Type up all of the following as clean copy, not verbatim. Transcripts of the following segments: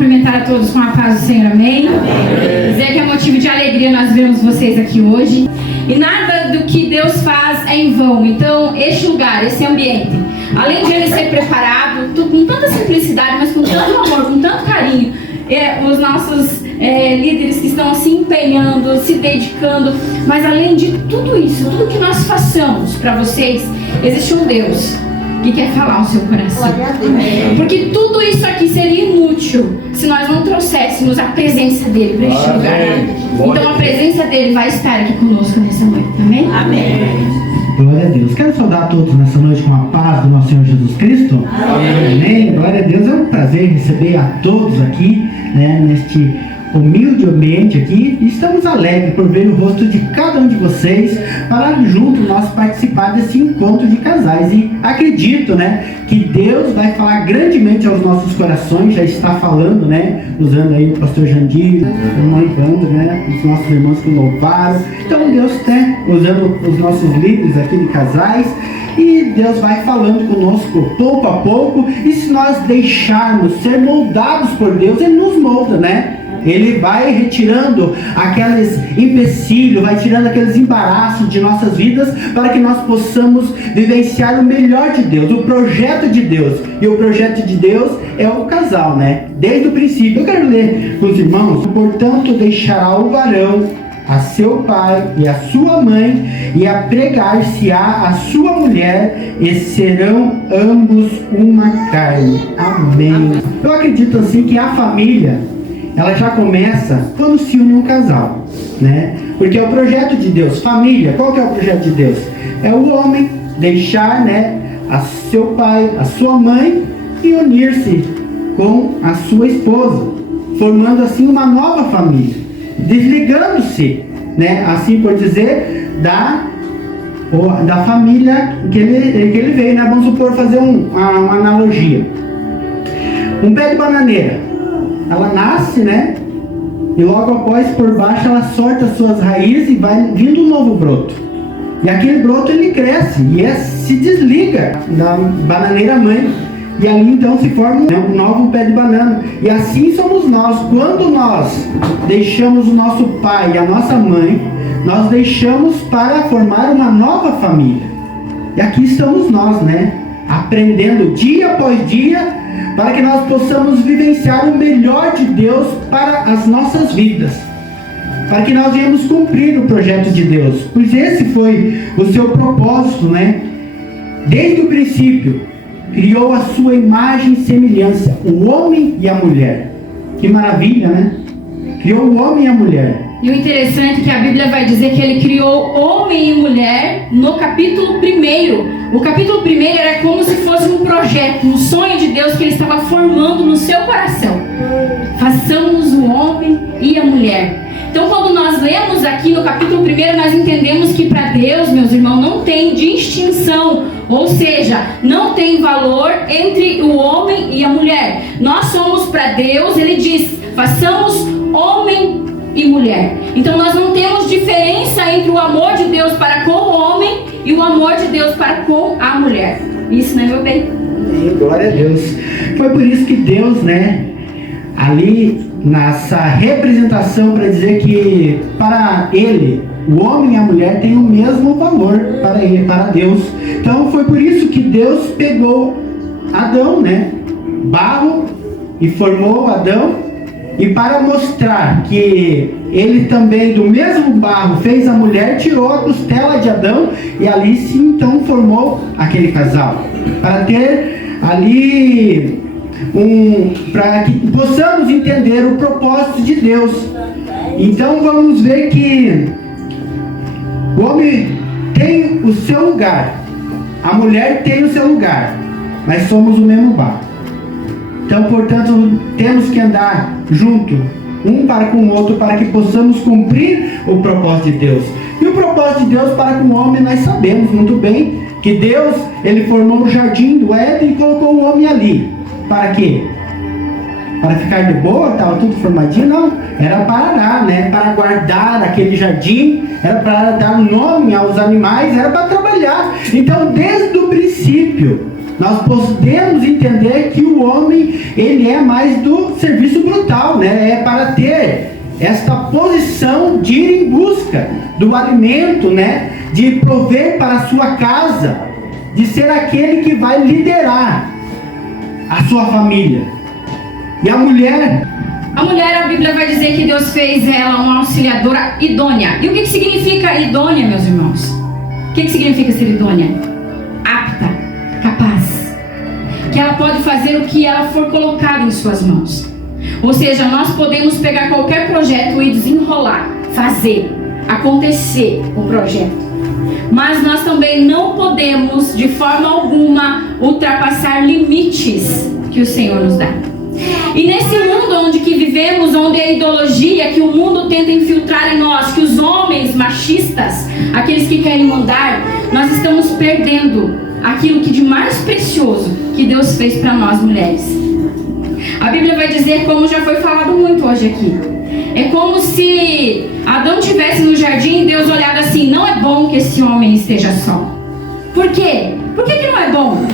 cumprimentar a todos com a paz do Senhor, amém? Amém. Dizer que é motivo de alegria nós vermos vocês aqui hoje. E nada do que Deus faz é em vão. Então, este lugar, esse ambiente, além de ele ser preparado, com tanta simplicidade, mas com tanto amor, com tanto carinho, os nossos líderes que estão se empenhando, se dedicando, mas além de tudo isso, tudo que nós façamos para vocês, existe um Deus que quer falar ao seu coração. Porque tudo isso aqui seria inútil se nós não trouxéssemos a presença dele para este lugar. Então a presença dele vai estar aqui conosco nessa noite, amém? Amém. Glória a Deus. Quero saudar a todos nessa noite com a paz do nosso Senhor Jesus Cristo. Amém. Glória a Deus. É um prazer receber a todos aqui, neste humilde ambiente aqui. Estamos alegres por ver o rosto de cada um de vocês para junto nós participar desse encontro de casais. E acredito, que Deus vai falar grandemente aos nossos corações. Já está falando, usando aí o pastor Jandir, o irmão Ivandro, os nossos irmãos que louvaram. Então Deus está usando os nossos líderes aqui de casais. E Deus vai falando conosco pouco a pouco. E se nós deixarmos ser moldados por Deus, Ele nos molda, Ele vai retirando aqueles empecilhos, vai tirando aqueles embaraços de nossas vidas para que nós possamos vivenciar o melhor de Deus, o projeto de Deus. E o projeto de Deus é o casal, Desde o princípio. Eu quero ler com os irmãos. Portanto, deixará o varão a seu pai e a sua mãe, e apregar-se-á a sua mulher, e serão ambos uma carne. Amém. Eu acredito assim que a família, ela já começa quando se une um casal, Porque é o projeto de Deus. Família, qual que é o projeto de Deus? É o homem deixar, a seu pai, a sua mãe, e unir-se com a sua esposa, formando assim uma nova família, desligando-se, assim por dizer, da família que ele veio, Vamos supor, fazer uma analogia. Um pé de bananeira, ela nasce, e logo após, por baixo, ela sorta as suas raízes e vai vindo um novo broto. E aquele broto, ele cresce e se desliga da bananeira mãe. E ali, então, se forma um novo pé de banana. E assim somos nós. Quando nós deixamos o nosso pai e a nossa mãe, nós deixamos para formar uma nova família. E aqui estamos nós, Aprendendo dia após dia, para que nós possamos vivenciar o melhor de Deus para as nossas vidas, para que nós venhamos cumprir o projeto de Deus, pois esse foi o seu propósito, Desde o princípio, criou a sua imagem e semelhança, o homem e a mulher. Que maravilha, Criou o homem e a mulher. E o interessante é que a Bíblia vai dizer que ele criou homem e mulher no capítulo 1. O capítulo 1 era como se fosse um projeto, um sonho de Deus que ele estava formando no seu coração. Façamos o homem e a mulher. Então, quando nós lemos aqui no capítulo 1, nós entendemos que para Deus, meus irmãos, não tem distinção. Ou seja, não tem valor entre o homem e a mulher. Nós somos para Deus, ele diz, façamos homem e mulher. Então nós não temos diferença entre o amor de Deus para com o homem e o amor de Deus para com a mulher. Isso, meu bem? Glória a Deus. Foi por isso que Deus, ali nessa representação, para dizer que para ele, o homem e a mulher têm o mesmo valor para Deus. Então foi por isso que Deus pegou Adão, barro, e formou Adão. E para mostrar que ele também, do mesmo barro, fez a mulher, tirou a costela de Adão, e ali se então formou aquele casal. Para ter ali para que possamos entender o propósito de Deus. Então vamos ver que o homem tem o seu lugar, a mulher tem o seu lugar, mas somos o mesmo barro. Então, portanto, temos que andar junto, um para com o outro, para que possamos cumprir o propósito de Deus. E o propósito de Deus para com o homem, nós sabemos muito bem que Deus, ele formou o jardim do Éden e colocou o homem ali. Para quê? Para ficar de boa, estava tudo formadinho? Não, era para dar, para guardar aquele jardim, era para dar nome aos animais, era para trabalhar. Então, desde o princípio, nós podemos entender que o homem, ele é mais do serviço brutal, né? É para ter esta posição de ir em busca do alimento, né? De prover para a sua casa, de ser aquele que vai liderar a sua família. E a mulher, a Bíblia vai dizer que Deus fez ela uma auxiliadora idônea. E o que significa idônea, meus irmãos? O que significa ser idônea? Apta, capaz. Que ela pode fazer o que ela for colocado em suas mãos. Ou seja, nós podemos pegar qualquer projeto e desenrolar, fazer, acontecer o projeto. Mas nós também não podemos, de forma alguma, ultrapassar limites que o Senhor nos dá. E nesse mundo onde que vivemos, onde a ideologia que o mundo tenta infiltrar em nós, que os homens machistas, aqueles que querem mandar, nós estamos perdendo aquilo que de mais precioso que Deus fez para nós mulheres. A Bíblia vai dizer, como já foi falado muito hoje aqui, é como se Adão estivesse no jardim e Deus olhado assim: não é bom que esse homem esteja só. Por quê? Por que não é bom?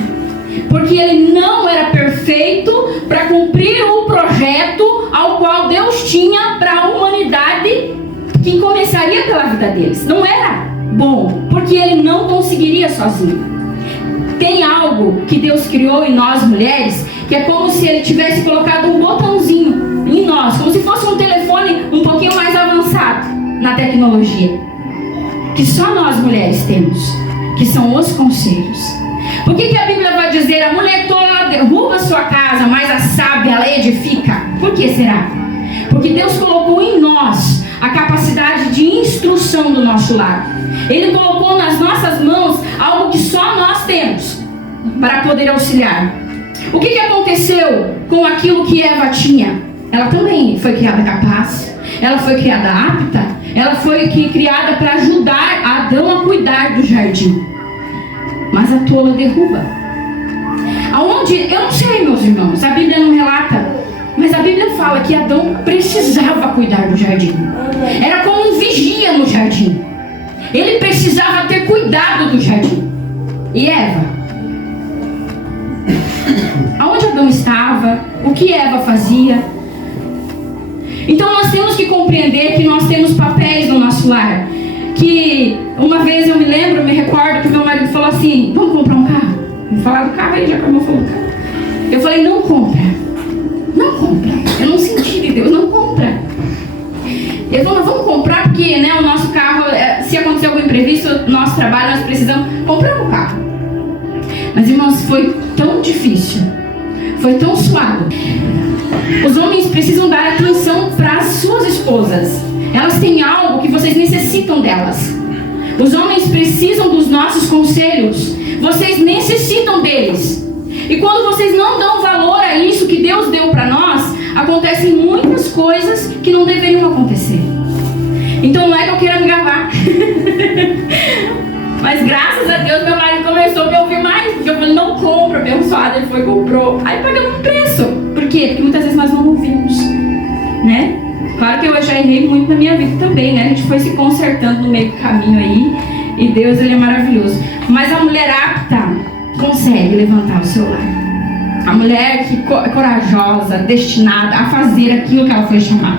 Porque ele não era perfeito para cumprir o projeto ao qual Deus tinha para a humanidade, que começaria pela vida deles. Não era bom, porque ele não conseguiria sozinho. Tem algo que Deus criou em nós mulheres, que é como se ele tivesse colocado um botãozinho em nós, como se fosse um telefone um pouquinho mais avançado na tecnologia, que só nós mulheres temos, que são os conselhos. Por que a Bíblia vai dizer: a mulher tola derruba sua casa, mas a sábia ela edifica? Por que será? Porque Deus colocou em nós a capacidade de instrução do nosso lar. Ele colocou nas nossas mãos algo que só nós temos para poder auxiliar. O que aconteceu com aquilo que Eva tinha? Ela também foi criada capaz, ela foi criada apta, ela foi criada para ajudar Adão a cuidar do jardim. Mas a tola derruba. Aonde? Eu não sei, meus irmãos, a Bíblia não relata, mas a Bíblia fala que Adão precisava cuidar do jardim. Era como um vigia no jardim. Ele precisava ter cuidado do jardim. E Eva? Aonde Adão estava? O que Eva fazia? Então nós temos que compreender que nós temos papéis no nosso lar. Que uma vez eu me recordo que meu marido falou assim: vamos comprar um carro? Vamos falar do carro, aí já acabou falando do carro. Eu falei: não compra. Não compra. Eu não senti de Deus, não compra. Ele falou: vamos comprar porque, né, o nosso carro, se acontecer algum imprevisto, nosso trabalho, nós precisamos comprar um carro. Mas, irmãos, foi tão difícil, foi tão suado. Os homens precisam dar atenção para as suas esposas. Elas têm algo que vocês necessitam delas. Os homens precisam dos nossos conselhos. Vocês necessitam deles. E quando vocês não dão valor a isso que Deus deu para nós, acontecem muitas coisas que não deveriam acontecer. Então não é que eu queira me gabar. Mas graças a Deus meu marido começou a me ouvir mais. Porque eu falei: não compra, abençoado. Ele foi e comprou. Aí pagamos um preço. Por quê? Porque muitas vezes nós não ouvimos, né? Claro que eu já errei muito na minha vida também, né? A gente foi se consertando no meio do caminho aí. E Deus, Ele é maravilhoso. Mas a mulher apta consegue levantar o seu lar. A mulher que é corajosa, destinada a fazer aquilo que ela foi chamada.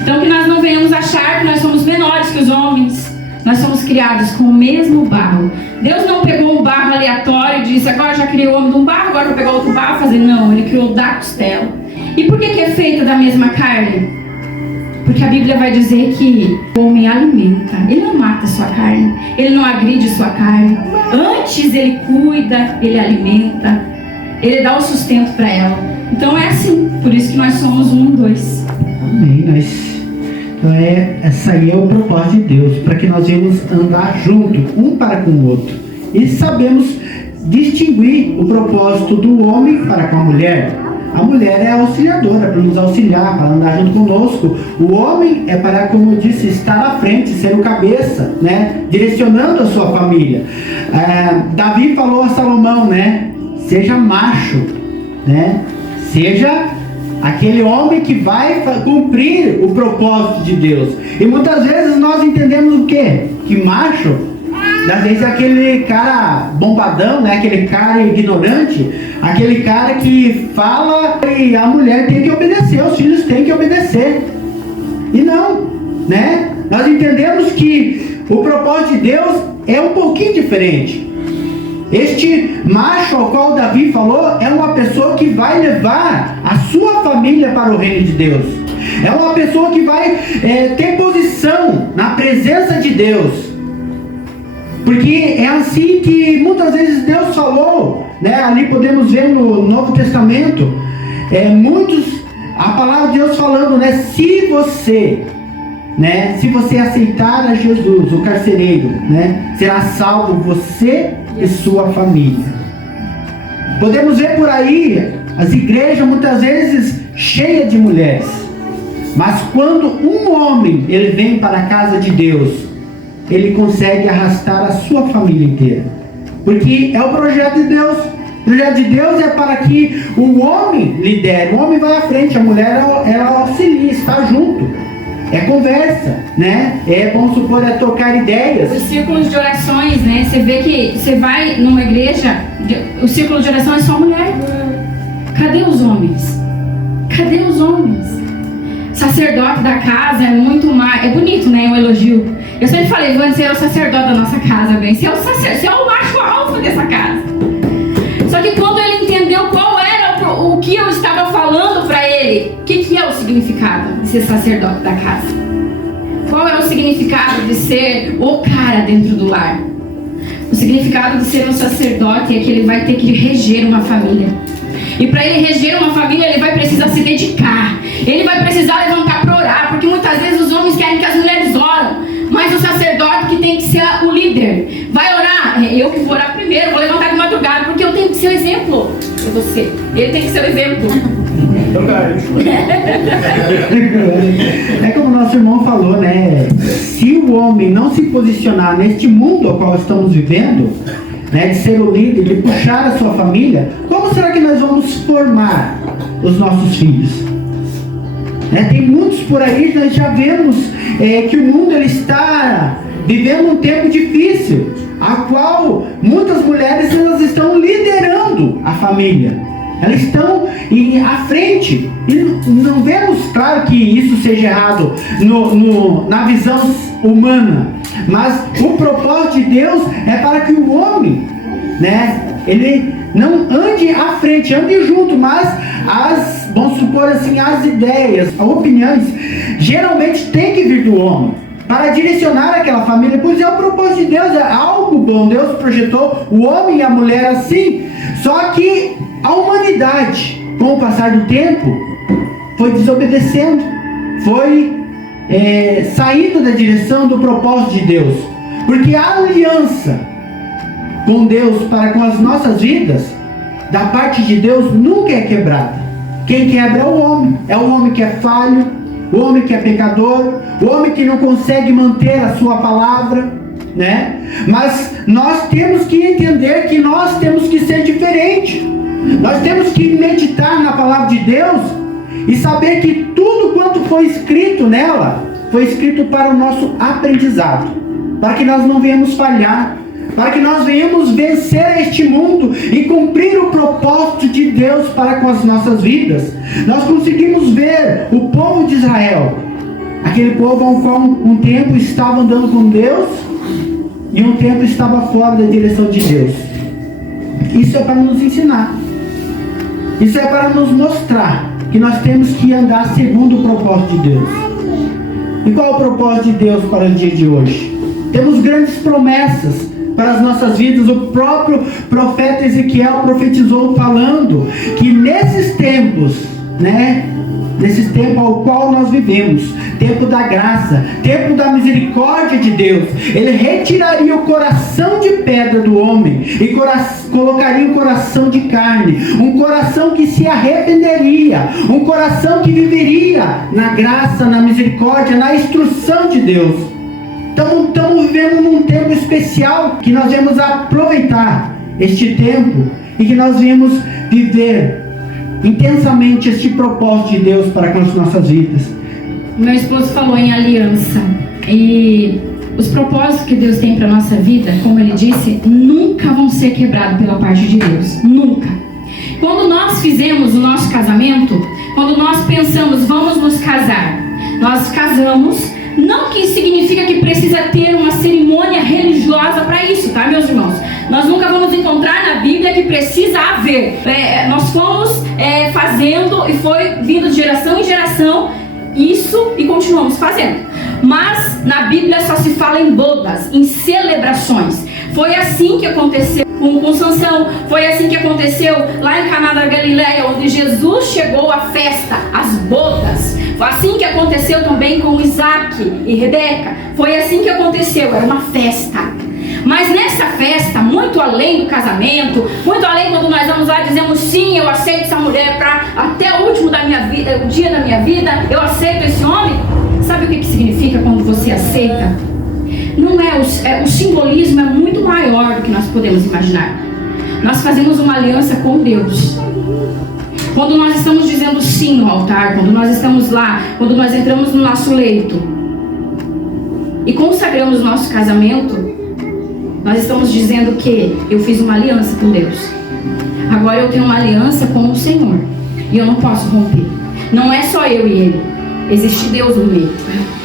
Então que nós não venhamos achar que nós somos menores que os homens. Nós somos criados com o mesmo barro. Deus não pegou um barro aleatório e disse: agora já criei o homem de um barro, agora vou pegar outro barro e fazer. Não, Ele criou da costela. E por que é feita da mesma carne? Porque a Bíblia vai dizer que o homem alimenta. Ele não mata a sua carne, ele não agride a sua carne. Antes ele cuida, ele alimenta, ele dá o sustento para ela. Então é assim, por isso que nós somos um, dois. Amém. Então essa aí é o propósito de Deus, para que nós venhamos andar junto, um para com o outro. E sabemos distinguir o propósito do homem para com a mulher. A mulher é auxiliadora, para nos auxiliar, para andar junto conosco. O homem é para, como eu disse, estar à frente, ser o cabeça, né? Direcionando a sua família. Davi falou a Salomão, né? Seja macho, né? Seja aquele homem que vai cumprir o propósito de Deus. E muitas vezes nós entendemos o quê? Que macho Às vezes é aquele cara bombadão, né? Aquele cara ignorante, aquele cara que fala e a mulher tem que obedecer, os filhos têm que obedecer. E não, né? Nós entendemos que o propósito de Deus é um pouquinho diferente. Este macho ao qual Davi falou é uma pessoa que vai levar a sua família para o reino de Deus. É uma pessoa que vai ter posição na presença de Deus. Porque é assim que muitas vezes Deus falou, né? Ali podemos ver no Novo Testamento, a palavra de Deus falando, né? Se você aceitar a Jesus, o carcereiro, né? Será salvo você e sua família. Podemos ver por aí as igrejas muitas vezes cheias de mulheres. Mas quando um homem ele vem para a casa de Deus, ele consegue arrastar a sua família inteira. Porque é o projeto de Deus. O projeto de Deus é para que o homem lidere, o homem vai à frente, a mulher ela auxilia, está junto. É conversa, né? Vamos supor, trocar ideias. Os círculos de orações, né? Você vê que você vai numa igreja, o círculo de oração é só mulher. Cadê os homens? Cadê os homens? Sacerdote da casa é muito mais... É bonito, né? Um elogio. Eu sempre falei, você é o sacerdote da nossa casa, bem. Você é o macho alfa dessa casa. Só que quando ele entendeu qual era o que eu estava falando para ele, o que é o significado de ser sacerdote da casa? Qual é o significado de ser o cara dentro do lar? O significado de ser um sacerdote é que ele vai ter que reger uma família. E para ele reger uma família, ele vai precisar se dedicar. Ele vai precisar levantar para orar, porque muitas vezes os homens querem que as mulheres oram, mas o sacerdote que tem que ser o líder vai orar. Eu que vou orar primeiro, vou levantar de madrugada, porque eu tenho que ser o exemplo para você. Ele tem que ser o exemplo. É como o nosso irmão falou, né? Se o homem não se posicionar neste mundo ao qual estamos vivendo, né, de ser o líder, de puxar a sua família, como será que nós vamos formar os nossos filhos? Tem muitos por aí, nós já vemos que o mundo ele está vivendo um tempo difícil, a qual muitas mulheres elas estão liderando a família, elas estão à frente, e não vemos, claro que isso seja errado na visão humana, mas o propósito de Deus é para que o homem, né, ele não ande à frente, ande junto, mas vamos supor assim, as ideias, as opiniões, geralmente tem que vir do homem, para direcionar aquela família, pois é o propósito de Deus, é algo bom. Deus projetou o homem e a mulher assim, só que a humanidade, com o passar do tempo, foi desobedecendo, foi saindo da direção do propósito de Deus, porque a aliança com Deus para com as nossas vidas, da parte de Deus, nunca é quebrada. Quem quebra é o homem que é falho, o homem que é pecador, o homem que não consegue manter a sua palavra, né? Mas nós temos que entender que nós temos que ser diferente. Nós temos que meditar na palavra de Deus e saber que tudo quanto foi escrito nela, foi escrito para o nosso aprendizado, para que nós não venhamos falhar, para que nós venhamos vencer este mundo e cumprir o propósito de Deus para com as nossas vidas. Nós conseguimos ver o povo de Israel, aquele povo ao qual um tempo estava andando com Deus e um tempo estava fora da direção de Deus. Isso é para nos ensinar, isso é para nos mostrar que nós temos que andar segundo o propósito de Deus. E qual é o propósito de Deus para o dia de hoje? Temos grandes promessas para as nossas vidas. O próprio profeta Ezequiel profetizou falando que nesses tempos, né, nesses tempos ao qual nós vivemos, tempo da graça, tempo da misericórdia de Deus, ele retiraria o coração de pedra do homem e colocaria um coração de carne, um coração que se arrependeria, um coração que viveria na graça, na misericórdia, na instrução de Deus. Então estamos vivendo num tempo especial que nós vamos aproveitar este tempo e que nós vamos viver intensamente este propósito de Deus para com as nossas vidas. Meu esposo falou em aliança e Os propósitos que Deus tem para a nossa vida, como Ele disse, nunca vão ser quebrados pela parte de Deus. Nunca. Quando nós fizemos o nosso casamento, quando nós pensamos, vamos nos casar, nós casamos, não que significa que precisa ter uma cerimônia religiosa para isso, tá, meus irmãos? Nós nunca vamos encontrar na Bíblia que precisa haver. Nós fomos fazendo e foi vindo de geração em geração isso e continuamos fazendo. Mas na Bíblia só se fala em bodas, em celebrações. Foi assim que aconteceu com Sansão, foi assim que aconteceu lá em Caná da Galileia, onde Jesus chegou à festa, às bodas. Foi assim que aconteceu também com Isaac e Rebeca. Foi assim que aconteceu, era uma festa. Mas nessa festa, muito além do casamento, muito além quando nós vamos lá e dizemos sim, eu aceito essa mulher para até o último da minha vida, o dia da minha vida, eu aceito esse homem. Sabe o que significa quando você aceita? Não o simbolismo é muito maior do que nós podemos imaginar. Nós fazemos uma aliança com Deus. Quando nós estamos dizendo sim no altar, quando nós estamos lá, quando nós entramos no nosso leito e consagramos o nosso casamento, nós estamos dizendo que eu fiz uma aliança com Deus. Agora eu tenho uma aliança com o Senhor e eu não posso romper. Não é só eu e Ele, existe Deus no meio.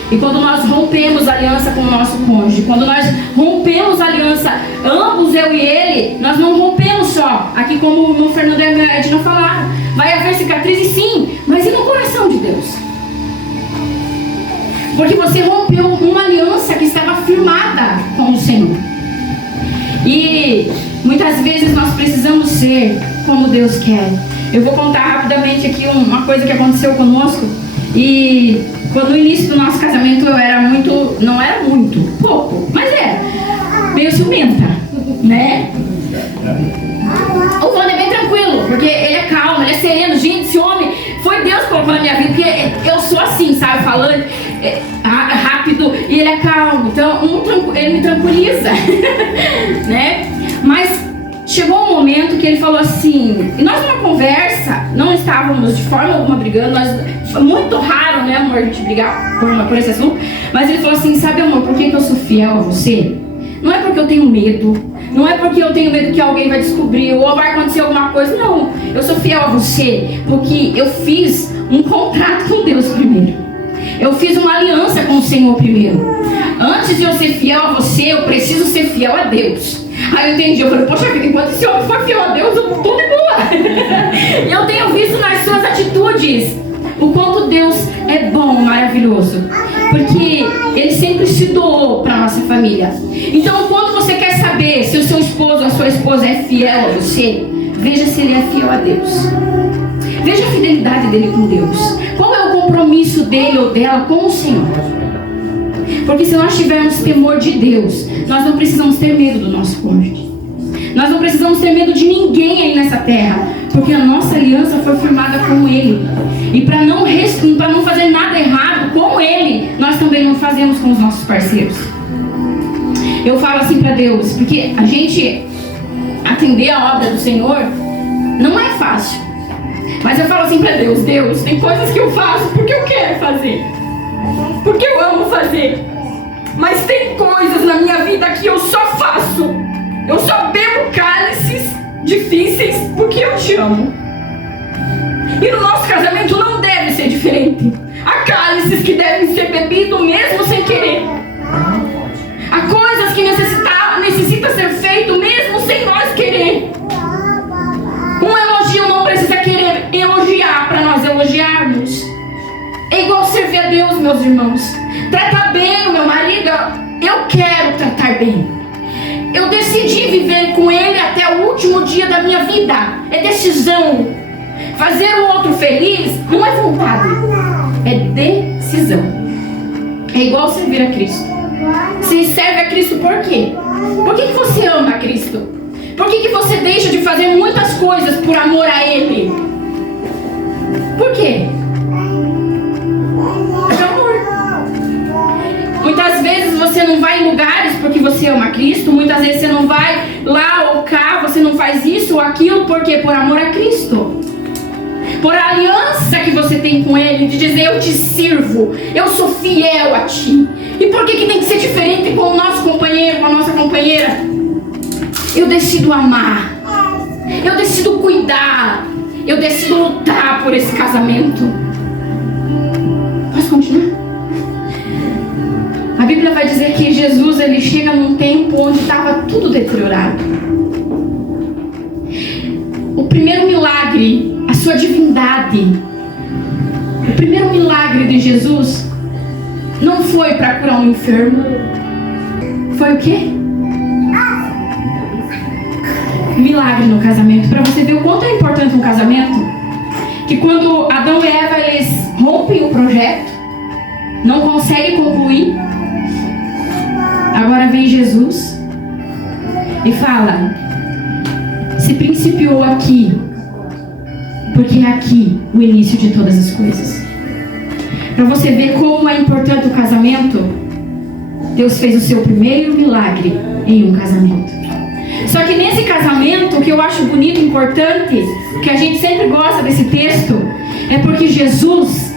E quando nós rompemos a aliança com o nosso cônjuge, quando nós rompemos a aliança, ambos, eu e ele, nós não rompemos só. Aqui como o Fernando e a Edna falaram, vai haver cicatrizes sim, mas e no coração de Deus? Porque você rompeu uma aliança que estava firmada com o Senhor. E muitas vezes nós precisamos ser como Deus quer. Eu vou contar rapidamente aqui uma coisa que aconteceu conosco. E quando no início do nosso casamento eu era muito, não era muito, pouco, mas era meio ciumenta, né? O Wanda é bem tranquilo, porque ele é calmo, ele é sereno. Gente, esse homem foi Deus que colocou na minha vida, porque eu sou assim, sabe, falando rápido e ele é calmo, então ele me tranquiliza, né? Mas chegou um momento que ele falou assim, e nós numa conversa, não estávamos de forma alguma brigando, foi muito raro, né, amor, a gente brigar por esse assunto, mas ele falou assim, sabe, amor, por que eu sou fiel a você? Não é porque eu tenho medo, não é porque eu tenho medo que alguém vai descobrir ou vai acontecer alguma coisa, não, eu sou fiel a você porque eu fiz um contrato com Deus primeiro. Eu fiz uma aliança com o Senhor primeiro. Antes de eu ser fiel a você, eu preciso ser fiel a Deus. Aí eu entendi, eu falei, poxa vida, enquanto esse homem for fiel a Deus, eu tô de boa. Eu tenho visto nas suas atitudes o quanto Deus é bom, maravilhoso. Porque Ele sempre se doou para a nossa família. Então, quando você quer saber se o seu esposo ou a sua esposa é fiel a você, veja se ele é fiel a Deus. Veja a fidelidade dele com Deus. Qual é o compromisso dele ou dela com o Senhor? Porque se nós tivermos temor de Deus, nós não precisamos ter medo do nosso cônjuge. Nós não precisamos ter medo de ninguém aí nessa terra, porque a nossa aliança foi firmada com Ele. E para não fazer nada errado com Ele, nós também não fazemos com os nossos parceiros. Eu falo assim para Deus, porque a gente atender a obra do Senhor não é fácil. Mas eu falo assim para Deus, Deus, tem coisas que eu faço porque eu quero fazer, porque eu amo fazer. Mas tem coisas na minha vida que eu só faço, eu só bebo cálices difíceis porque eu te amo. E no nosso casamento não deve ser diferente. Há cálices que devem ser bebidos mesmo sem querer. Há coisas que necessita ser feito mesmo sem nós querer. Um elogio não precisa querer elogiar para nós elogiarmos. É igual servir a Deus, meus irmãos. Tratar bem o meu marido, eu quero tratar bem. Eu decidi viver com ele até o último dia da minha vida. É decisão. Fazer o outro feliz não é vontade, é decisão. É igual servir a Cristo. Você serve a Cristo por quê? Por que você ama a Cristo? Por que você deixa de fazer muitas coisas por amor a Ele? Por quê? É amor. Muitas vezes você não vai em lugares porque você ama Cristo. Muitas vezes você não vai lá ou cá, você não faz isso ou aquilo porque por amor a Cristo. por a aliança que você tem com Ele, de dizer: eu te sirvo, eu sou fiel a Ti. E por que tem que ser diferente com o nosso companheiro, com a nossa companheira? Eu decido amar, eu decido cuidar, eu decido lutar por esse casamento. Posso continuar? A Bíblia vai dizer que Jesus, ele chega num tempo onde estava tudo deteriorado. O primeiro milagre, a sua divindade, o primeiro milagre de Jesus não foi para curar um enfermo. Foi o quê? Milagre no casamento. Para você ver o quanto é importante um casamento, que quando Adão e Eva, eles rompem o projeto, não conseguem concluir, agora vem Jesus e fala: se principiou aqui, porque é aqui o início de todas as coisas. Para você ver como é importante o casamento, Deus fez o seu primeiro milagre em um casamento. Só que nesse casamento, o que eu acho bonito e importante, que a gente sempre gosta desse texto, é porque Jesus,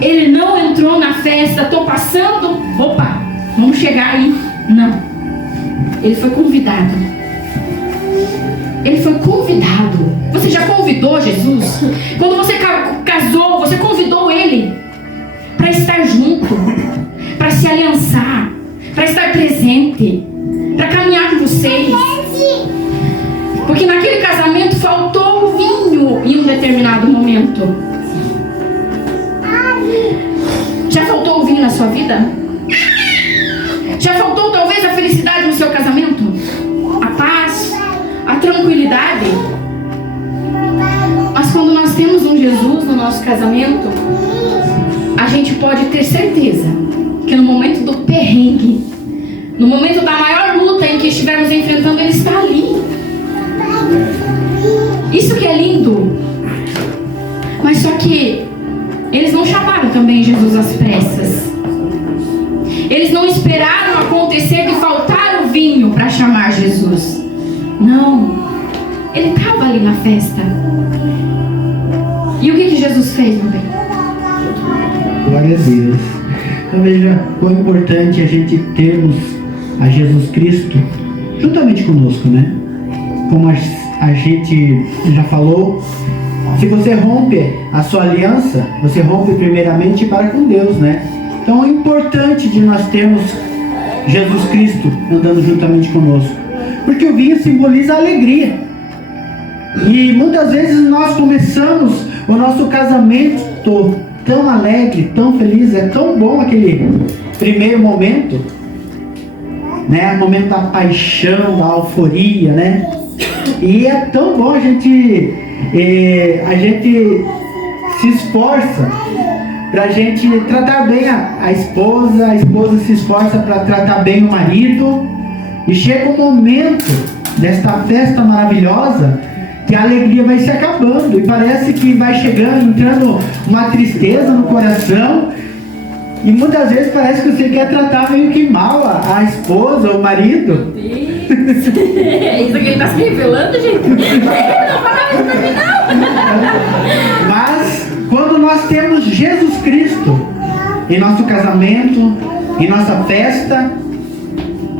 ele não entrou na festa, tô passando, opa, vamos chegar aí. Não. Ele foi convidado. Ele foi convidado. Você já convidou Jesus? Quando você casou, você convidou Ele para estar junto, para se aliançar, para estar presente, para caminhar com vocês. Porque naquele casamento faltou o vinho em um determinado momento. Já faltou o vinho na sua vida? Já faltou talvez a felicidade no seu casamento? A paz? A tranquilidade? Mas quando nós temos um Jesus no nosso casamento, a gente pode ter certeza que no momento do perrengue, no momento da maior luta em que estivermos enfrentando, Ele está ali. Isso que é lindo. Mas só que eles não chamaram também Jesus às pressas. Eles não esperaram acontecer de faltar o vinho para chamar Jesus. Não. Ele estava ali na festa. E o que Jesus fez, meu bem? Glória a Deus. Então veja quão importante a gente termos a Jesus Cristo juntamente conosco, né? Como a gente já falou, se você rompe a sua aliança, você rompe primeiramente para com Deus, né? Então é importante de nós termos Jesus Cristo andando juntamente conosco, porque o vinho simboliza a alegria. E muitas vezes nós começamos o nosso casamento tão alegre, tão feliz, é tão bom aquele primeiro momento, né? O momento da paixão, da euforia, né? E é tão bom a gente se esforça para a gente tratar bem a esposa se esforça para tratar bem o marido, e chega um momento desta festa maravilhosa que a alegria vai se acabando e parece que vai chegando, entrando uma tristeza no coração, e muitas vezes parece que você quer tratar meio que mal a esposa ou o marido. É isso que ele está se revelando, gente. Não fala isso pra mim, não. Mas quando nós temos Jesus Cristo em nosso casamento, em nossa festa,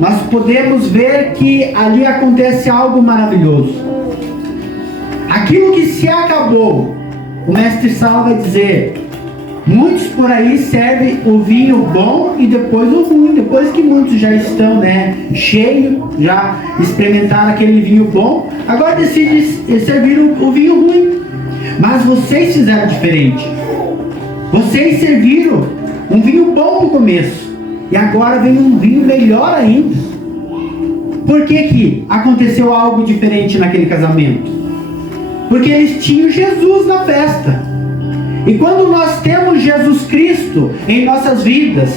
nós podemos ver que ali acontece algo maravilhoso. Aquilo que se acabou, o mestre Sal vai dizer: muitos por aí servem o vinho bom e depois o ruim. Depois que muitos já estão, né, cheios, já experimentaram aquele vinho bom, agora decidem servir o vinho ruim. Mas vocês fizeram diferente. Vocês serviram um vinho bom no começo, e agora vem um vinho melhor ainda. Por que aconteceu algo diferente naquele casamento? Porque eles tinham Jesus na festa. E quando nós temos Jesus Cristo em nossas vidas,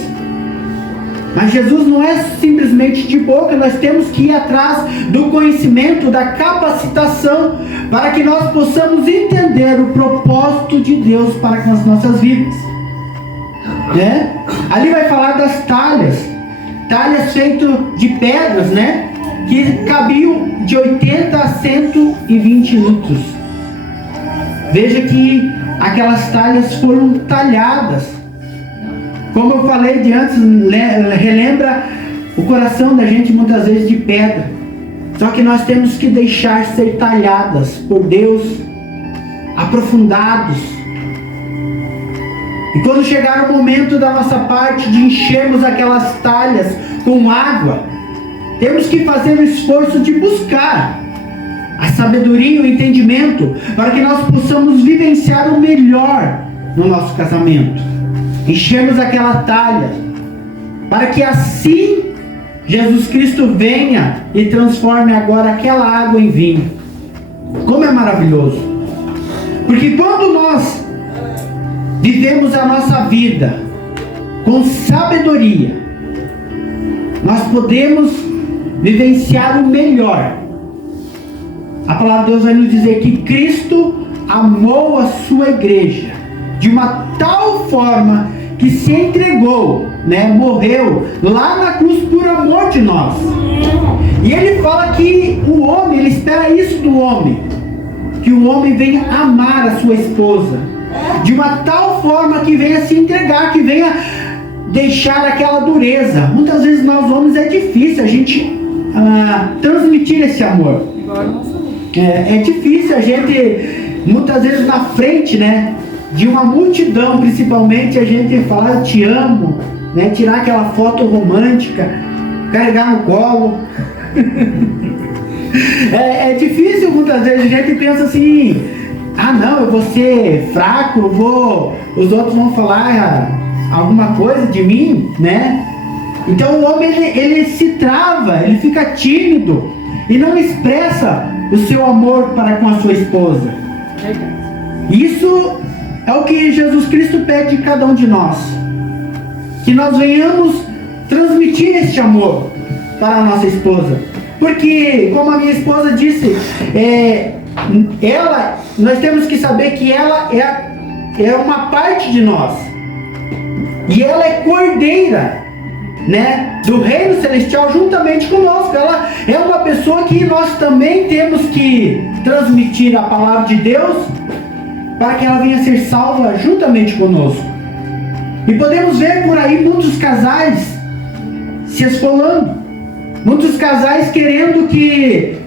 mas Jesus não é simplesmente de boca, nós temos que ir atrás do conhecimento, da capacitação, para que nós possamos entender o propósito de Deus para com as nossas vidas. Né? Ali vai falar das talhas feitas de pedras, né? Que cabiam de 80 a 120 litros. Veja que aquelas talhas foram talhadas. Como eu falei de antes, relembra o coração da gente muitas vezes de pedra. Só que nós temos que deixar ser talhadas por Deus, aprofundados. E quando chegar o momento da nossa parte de enchermos aquelas talhas com água, temos que fazer o esforço de buscar a sabedoria e o entendimento para que nós possamos vivenciar o melhor no nosso casamento. Enchemos aquela talha para que assim Jesus Cristo venha e transforme agora aquela água em vinho. Como é maravilhoso! Porque quando nós vivemos a nossa vida com sabedoria, nós podemos vivenciar o melhor. A palavra de Deus vai nos dizer que Cristo amou a sua igreja de uma tal forma que se entregou, morreu lá na cruz por amor de nós. E ele fala que o homem, ele espera isso do homem, que o homem venha amar a sua esposa de uma tal forma que venha se entregar, que venha deixar aquela dureza. Muitas vezes nós homens é difícil a gente transmitir esse amor. É difícil a gente, muitas vezes na frente, de uma multidão, principalmente, a gente falar eu te amo, tirar aquela foto romântica, carregar no colo. É difícil muitas vezes, a gente pensa assim, não, eu vou ser fraco, os outros vão falar alguma coisa de mim, Então o homem ele se trava, ele fica tímido e não expressa o seu amor para com a sua esposa. Isso é o que Jesus Cristo pede de cada um de nós, que nós venhamos transmitir este amor para a nossa esposa, porque como a minha esposa disse, nós temos que saber que ela é uma parte de nós, e ela é cordeira, do reino celestial juntamente conosco. Ela é uma pessoa que nós também temos que transmitir a palavra de Deus para que ela venha a ser salva juntamente conosco. E podemos ver por aí muitos casais se esfolando, muitos casais querendo que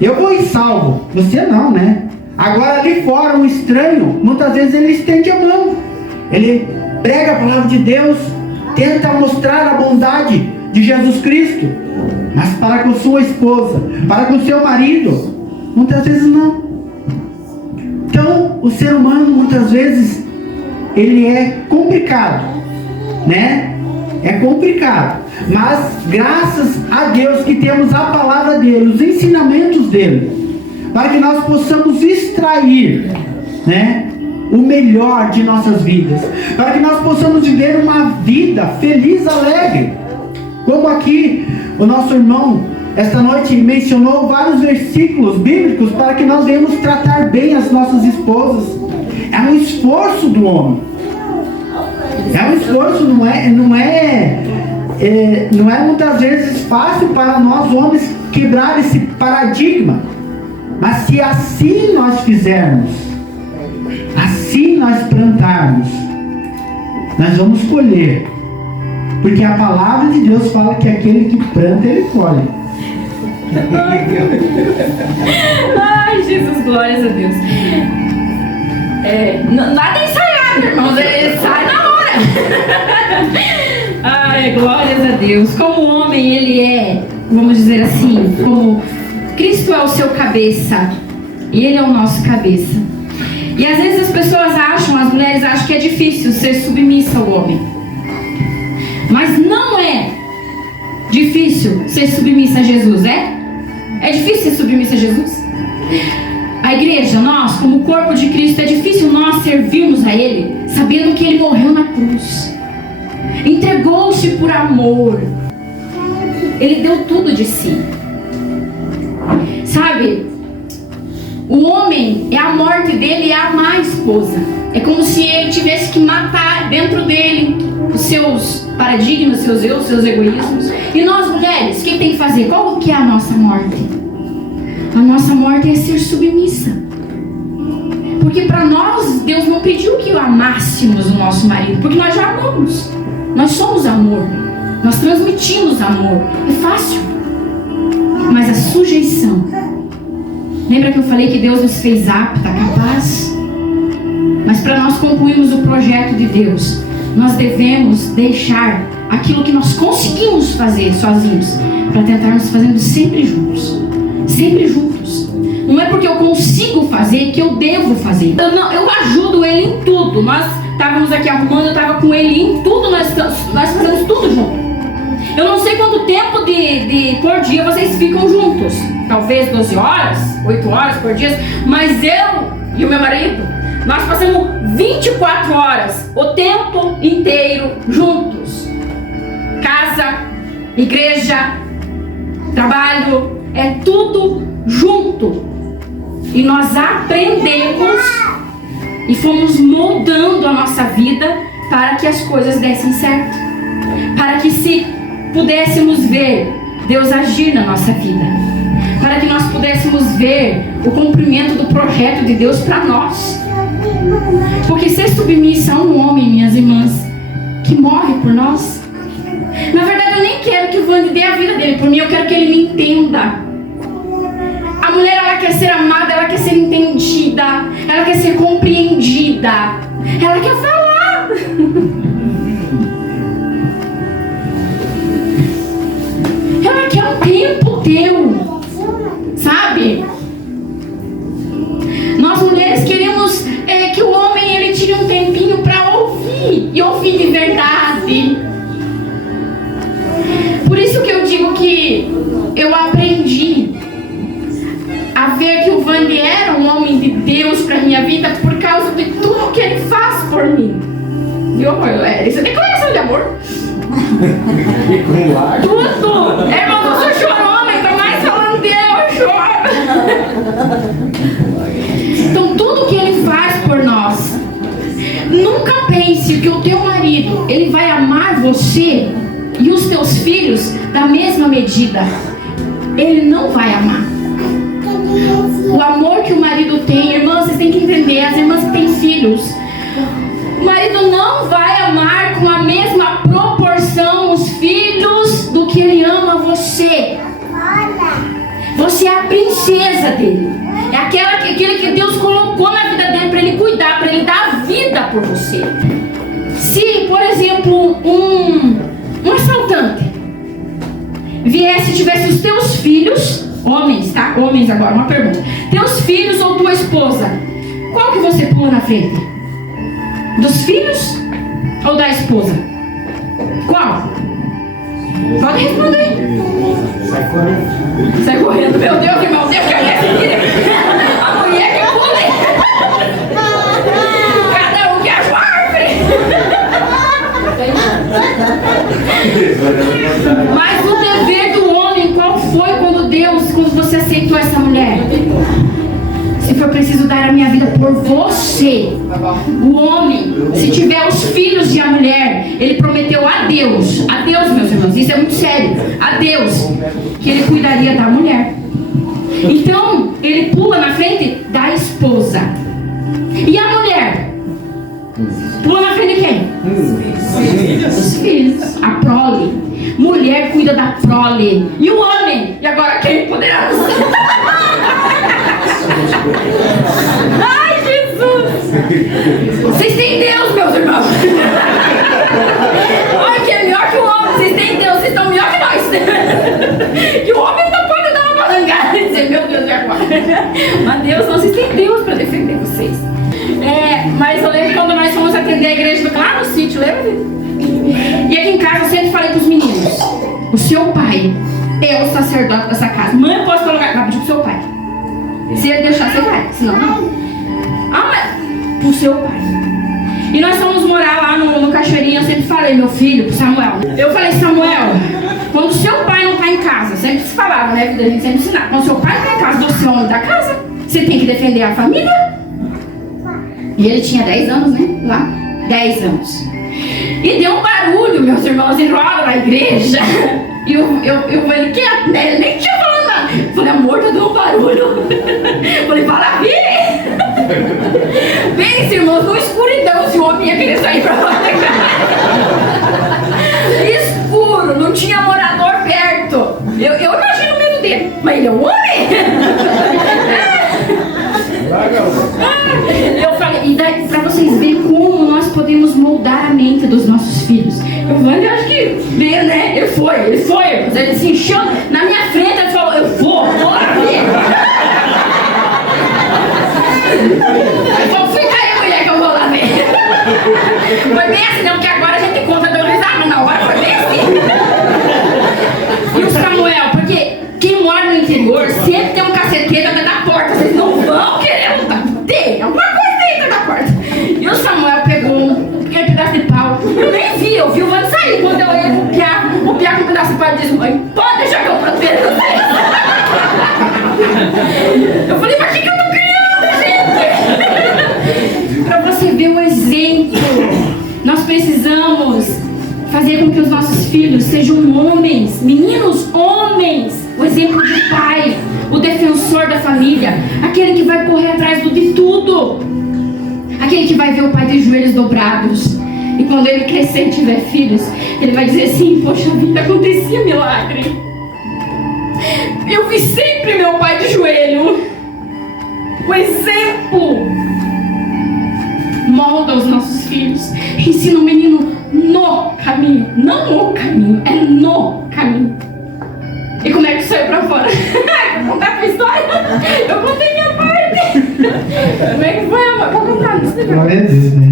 eu vou ir salvo, você não, Agora ali fora, um estranho, muitas vezes ele estende a mão, ele prega a palavra de Deus, tenta mostrar a bondade de Jesus Cristo, mas para com sua esposa, para com seu marido, muitas vezes não. Então, o ser humano, muitas vezes, ele é complicado, É complicado, mas graças a Deus que temos a palavra dele, os ensinamentos dele, para que nós possamos extrair, o melhor de nossas vidas, para que nós possamos viver uma vida feliz, alegre. Como aqui o nosso irmão esta noite mencionou vários versículos bíblicos para que nós venhamos tratar bem as nossas esposas. É um esforço do homem. É um esforço, não é muitas vezes fácil para nós homens quebrar esse paradigma. Mas se assim nós fizermos, assim nós plantarmos, nós vamos colher. Porque a palavra de Deus fala que aquele que planta, ele colhe. Ai, Jesus, glórias a Deus. Nada ensaiado, irmãos, ele sai na hora. Ai, glórias a Deus. Como o homem, ele é, vamos dizer assim, como Cristo é o seu cabeça e ele é o nosso cabeça. E às vezes as pessoas acham, as mulheres acham que é difícil ser submissa ao homem. Mas não é difícil ser submissa a Jesus, é? É difícil ser submissa a Jesus? A igreja, nós, como corpo de Cristo, é difícil nós servirmos a Ele, sabendo que Ele morreu na cruz. Entregou-se por amor. Ele deu tudo de si. Sabe? O homem, a morte dele é amar a esposa. É como se ele tivesse que matar dentro dele os seus paradigmas, seus eu, seus egoísmos. E nós mulheres, o que tem que fazer? Qual que é a nossa morte? A nossa morte é ser submissa. Porque para nós, Deus não pediu que amássemos o nosso marido, porque nós já amamos. Nós somos amor. Nós transmitimos amor. É fácil. Mas a sujeição. Lembra que eu falei que Deus nos fez apta, capaz? Mas para nós concluirmos o projeto de Deus, nós devemos deixar aquilo que nós conseguimos fazer sozinhos, para tentarmos fazendo sempre juntos. Sempre juntos. Não é porque eu consigo fazer que eu devo fazer. Eu ajudo ele em tudo. Nós estávamos aqui arrumando, eu estava com ele em tudo, nós fazemos tudo junto. Eu não sei quanto tempo por dia vocês ficam juntos. Talvez 12 horas, 8 horas por dia. Mas eu e o meu marido, nós passamos 24 horas, o tempo inteiro juntos. Casa, igreja, trabalho, é tudo junto. E nós aprendemos e fomos moldando a nossa vida para que as coisas dessem certo. Para que se pudéssemos ver Deus agir na nossa vida. Para que nós pudéssemos ver o cumprimento do projeto de Deus para nós. Porque ser submissa a um homem, minhas irmãs, que morre por nós. Na verdade, eu nem quero que o Vande dê a vida dele por mim, eu quero que ele me entenda. A mulher, ela quer ser amada, ela quer ser entendida, ela quer ser compreendida, ela quer falar. Ela quer um tempo teu, sabe? Nós mulheres queremos que o homem ele tire um tempinho para ouvir, e ouvir de verdade. Por isso que eu digo que eu aprendi a ver que o Vande era um homem de Deus para minha vida por causa de tudo que ele faz por mim. Viu, amor? Isso é declaração de amor. Tudo! Irmão, você chorou, mas tô mais falando dele, eu choro. Então, tudo que ele faz por nós. Nunca pense que o teu marido, ele vai amar você e os teus filhos da mesma medida. Ele não vai amar. O amor que o marido tem, irmãs, vocês têm que entender, as irmãs que têm filhos, o marido não vai amar com a mesma proporção os filhos do que ele ama você. Você é a princesa dele. É aquele que Deus colocou na vida dele para ele cuidar, para ele dar vida por você. Se, por exemplo, um assaltante viesse e tivesse os teus filhos, homens, tá? Homens agora, uma pergunta. Teus filhos ou tua esposa, qual que você pula na frente? Dos filhos ou da esposa? Qual? Pode responder. Sai correndo. Sai correndo, meu Deus, irmão, Deus, que a mulher que pula. Cada um que acha uma árvore. Mas o dever do homem, qual foi quando você aceitou essa mulher? Se for preciso dar a minha vida por você. O homem, se tiver os filhos de a mulher, ele prometeu a Deus, meus irmãos, isso é muito sério, a Deus, que ele cuidaria da mulher. Então, ele pula na frente da esposa. E a mulher? Pula na frente de quem? Os filhos, a prole. Mulher cuida da prole. E o homem? E agora quem poderá? Ai, Jesus! Vocês têm Deus, meus irmãos. Olha que é melhor que o homem. Vocês têm Deus, vocês estão melhor que nós. Que o homem não pode dar uma balangada e dizer, meu Deus, e agora? Mas Deus, não, vocês têm Deus para defender vocês. Mas eu lembro quando nós fomos atender a igreja lá no sítio, lembra? E aqui em casa eu sempre falei para os meninos: o seu pai é o sacerdote dessa casa. Mãe, eu posso colocar? Vai pedir pro seu pai. Se ele deixar, você vai. Senão, não. Mas pro seu pai. E nós fomos morar lá no Cachoeirinho. Eu sempre falei, meu filho, pro Samuel. Eu falei, Samuel, quando seu pai não tá em casa, sempre se falava, né? A gente sempre ensinava. Quando seu pai não tá em casa, você é o homem da casa. Você tem que defender a família. E ele tinha 10 anos, né? Lá. 10 anos. E deu um barulho, meus irmãos, em roda na igreja. E eu falei, quieto, né? Ele nem tinha falado nada. Eu falei, amor, tá dando um barulho. Eu falei, fala, vire. Pense, irmãos, no escuridão, esse homem ia querer sair pra fora da casa. Escuro, não tinha morador perto. Eu imagino o medo dele, mas ele é um homem? Eu falei, e daí, pra vocês verem como nós podemos moldar a mente dos nossos filhos. Eu acho que veio, né? Ele foi, mas ele se encheu na minha frente, ele falou, eu vou, bora ver. Ele falou, fica aí, mulher, que eu vou lá ver. Foi bem assim, não, porque agora a gente conta dando risada, mas na hora foi bem assim. E o Samuel, porque quem mora no interior sempre tem um caceteiro dentro da porta, vocês não vão querer lutar. Tem alguma coisa dentro da porta. E o Samuel pegou aquele pedaço de pau. Eu nem vi, eu vi o mano sair. Quando eu olhei pro Piá com um pedaço de pau e disse, mãe, pode deixar que eu protejo vocês. Eu falei, mas o que eu tô criando, gente? Pra você ver o exemplo. Nós precisamos fazer com que os nossos filhos sejam homens, meninos homens. O exemplo de pai, o defensor da família, aquele que vai correr atrás de tudo, aquele que vai ver o pai de joelhos dobrados. E quando ele crescer e tiver filhos, ele vai dizer assim, poxa vida, acontecia milagre. Eu vi sempre meu pai de joelho. O exemplo molda os nossos filhos, ensina o menino no caminho, não o caminho, é no caminho. E como é que saiu pra fora? Vou contar a tua história? Eu contei minha parte. Como é que foi, amor? Vou contar isso. Glória a Deus, né?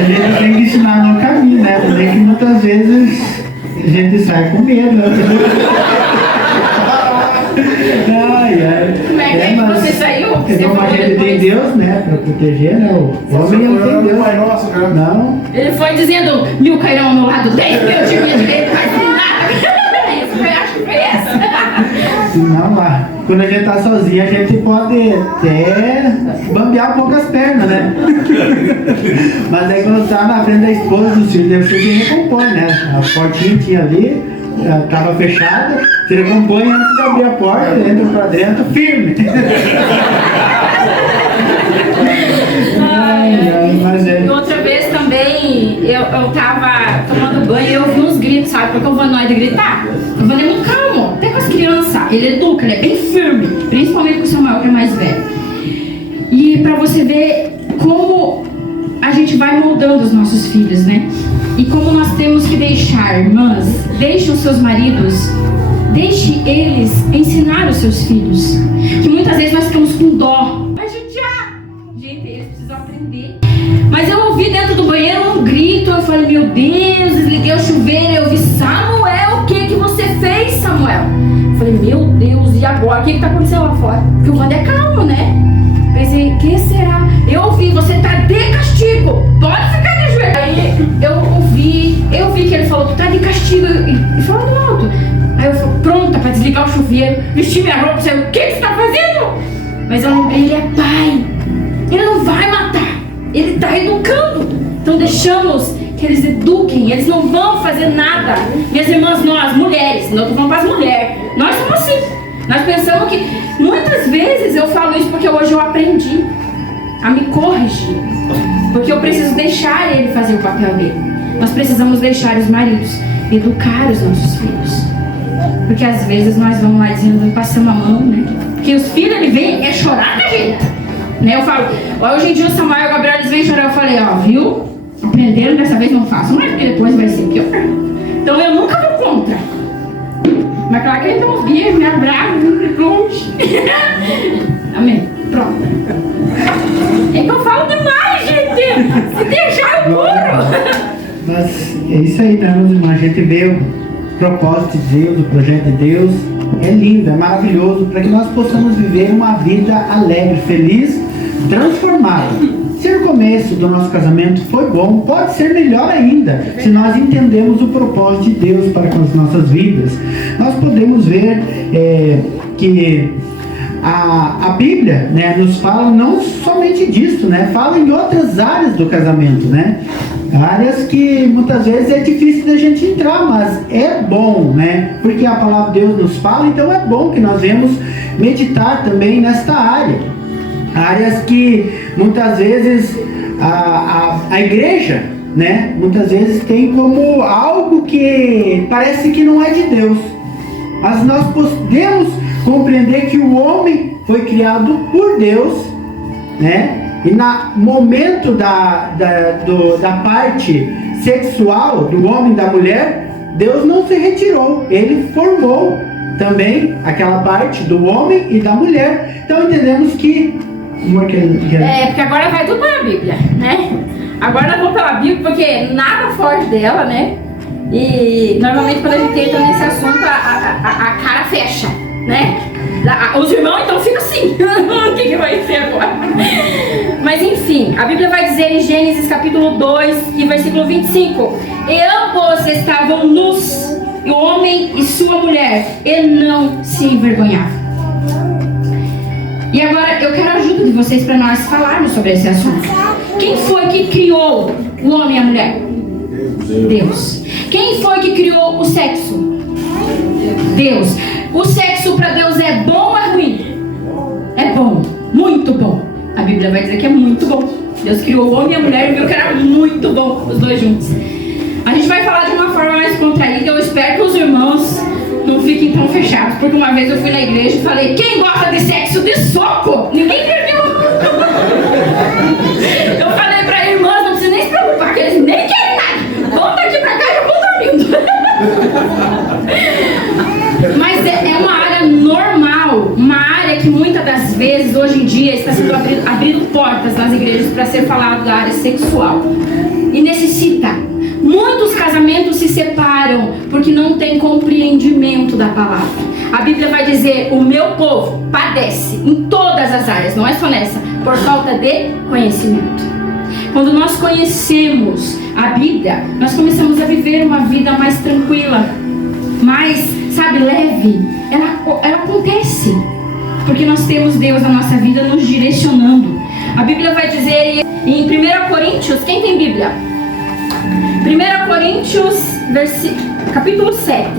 A gente tem que ensinar no caminho, né? Porque que muitas vezes a gente sai com medo. Ai, ai. Como é que você saiu? Você como a gente depois? tem Deus, né? Pra proteger, né? O homem não tem Deus. Pai nosso, cara. Não. Ele foi dizendo, 1000 cairão ao meu lado, 10 mil de minha direita, mas nada. Isso, eu acho que foi essa. Não, lá. Quando a gente tá sozinho, a gente pode até bambear um pouco as pernas, né? Mas aí quando tá na frente da esposa do filho, deve ser que recompõe, né? A portinha tinha ali, tava fechada, você recompõe antes de abrir a porta, entra pra dentro, firme. Mas E outra vez também, eu tava tomando banho e eu ouvi uns gritos, sabe? Porque o Vano não é de gritar. O Vano é muito calmo, até com as crianças. Ele educa, ele é bem firme, principalmente com o Samuel, que é mais velho. E pra você ver como a gente vai moldando os nossos filhos, né? E como nós temos que deixar, irmãs, deixe os seus maridos, deixe eles ensinar os seus filhos. Que muitas vezes nós ficamos com dó. Vai judiar. Gente, eles precisam aprender. Mas eu ouvi dentro do banheiro um grito, eu falei, meu Deus, desliguei o chuveiro, eu ouvi, Samuel, o que você fez, Samuel? Eu falei, meu Deus, e agora? O que tá acontecendo lá fora? Porque o Wanda é calmo, né? Pensei, o que será? Eu ouvi, você tá de castigo, pode ficar de joelho. Aí eu vi que ele falou, tu tá de castigo, e falando alto. Aí eu falei, pronta pra desligar o chuveiro, vestir minha roupa, sei, o que você tá fazendo? Mas eu lembrei, ele é pai, ele não vai matar, ele tá educando. Então deixamos que eles eduquem, eles não vão fazer nada. Minhas irmãs, nós, mulheres, não tô falando para as mulheres, nós somos assim. Nós pensamos que, muitas vezes eu falo isso porque hoje eu aprendi a me corrigir. Porque eu preciso deixar ele fazer o papel dele. Nós precisamos deixar os maridos educar os nossos filhos. Porque às vezes nós vamos lá dizendo, passamos a mão, né? Porque os filhos, ele vem, é chorar da gente. Né? Eu falo, hoje em dia o Samuel e o Gabriel, eles vêm chorar. Eu falei, ó, viu? Aprenderam, dessa vez não façam mais, porque depois vai ser pior. Então eu nunca vou contra. Mas claro que a gente não via, me abraça, me longe. Amém. Pronto. É que eu falo demais, gente. Se deixar eu muro. Mas é isso aí, né, meus irmãos? A gente vê o propósito de Deus, o projeto de Deus. É lindo, é maravilhoso, para que nós possamos viver uma vida alegre, feliz, transformada. Se o começo do nosso casamento foi bom, pode ser melhor ainda, se nós entendemos o propósito de Deus para com as nossas vidas. Nós podemos ver que a Bíblia, né, nos fala não somente disso, né, fala em outras áreas do casamento, né, áreas que muitas vezes é difícil da gente entrar, mas é bom, né, porque a palavra de Deus nos fala, então é bom que nós venhamos meditar também nesta área, áreas que muitas vezes a igreja, né, muitas vezes tem como algo que parece que não é de Deus, mas nós podemos compreender que o homem foi criado por Deus, né, e no momento da parte sexual do homem e da mulher, Deus não se retirou, ele formou também aquela parte do homem e da mulher. Então entendemos que porque agora vai tudo para a Bíblia, né? Agora nós vamos pela Bíblia, porque nada foge dela, né? E normalmente quando a gente entra nesse assunto, a cara fecha, né? Os irmãos então ficam assim, o que vai ser agora? Mas enfim, a Bíblia vai dizer em Gênesis capítulo 2 e versículo 25: E ambos estavam nus, o homem e sua mulher, e não se envergonhavam. E agora eu quero a ajuda de vocês para nós falarmos sobre esse assunto. Quem foi que criou o homem e a mulher? Deus. Quem foi que criou o sexo? Deus. O sexo para Deus é bom ou é ruim? É bom, muito bom. A Bíblia vai dizer que é muito bom. Deus criou o homem e a mulher e viu que era muito bom os dois juntos. A gente vai falar de uma forma mais contraída. Eu espero que os irmãos não fiquem tão fechados, porque uma vez eu fui na igreja e falei: quem gosta de sexo de soco? Ninguém entendeu. Eu falei para irmãs, não precisa nem se preocupar, que eles nem querem nada. Vamos daqui pra cá e já vão dormindo. Mas é uma área normal, uma área que muitas das vezes, hoje em dia, está sendo abrindo portas nas igrejas para ser falado da área sexual. E necessita. Muitos casamentos se separam porque não tem compreendimento da palavra. A Bíblia vai dizer: o meu povo padece em todas as áreas, não é só nessa, por falta de conhecimento. Quando nós conhecemos a Bíblia, nós começamos a viver uma vida mais tranquila, mais, sabe, leve. Ela acontece porque nós temos Deus na nossa vida nos direcionando. A Bíblia vai dizer em 1 Coríntios, quem tem Bíblia? 1 Coríntios, capítulo 7.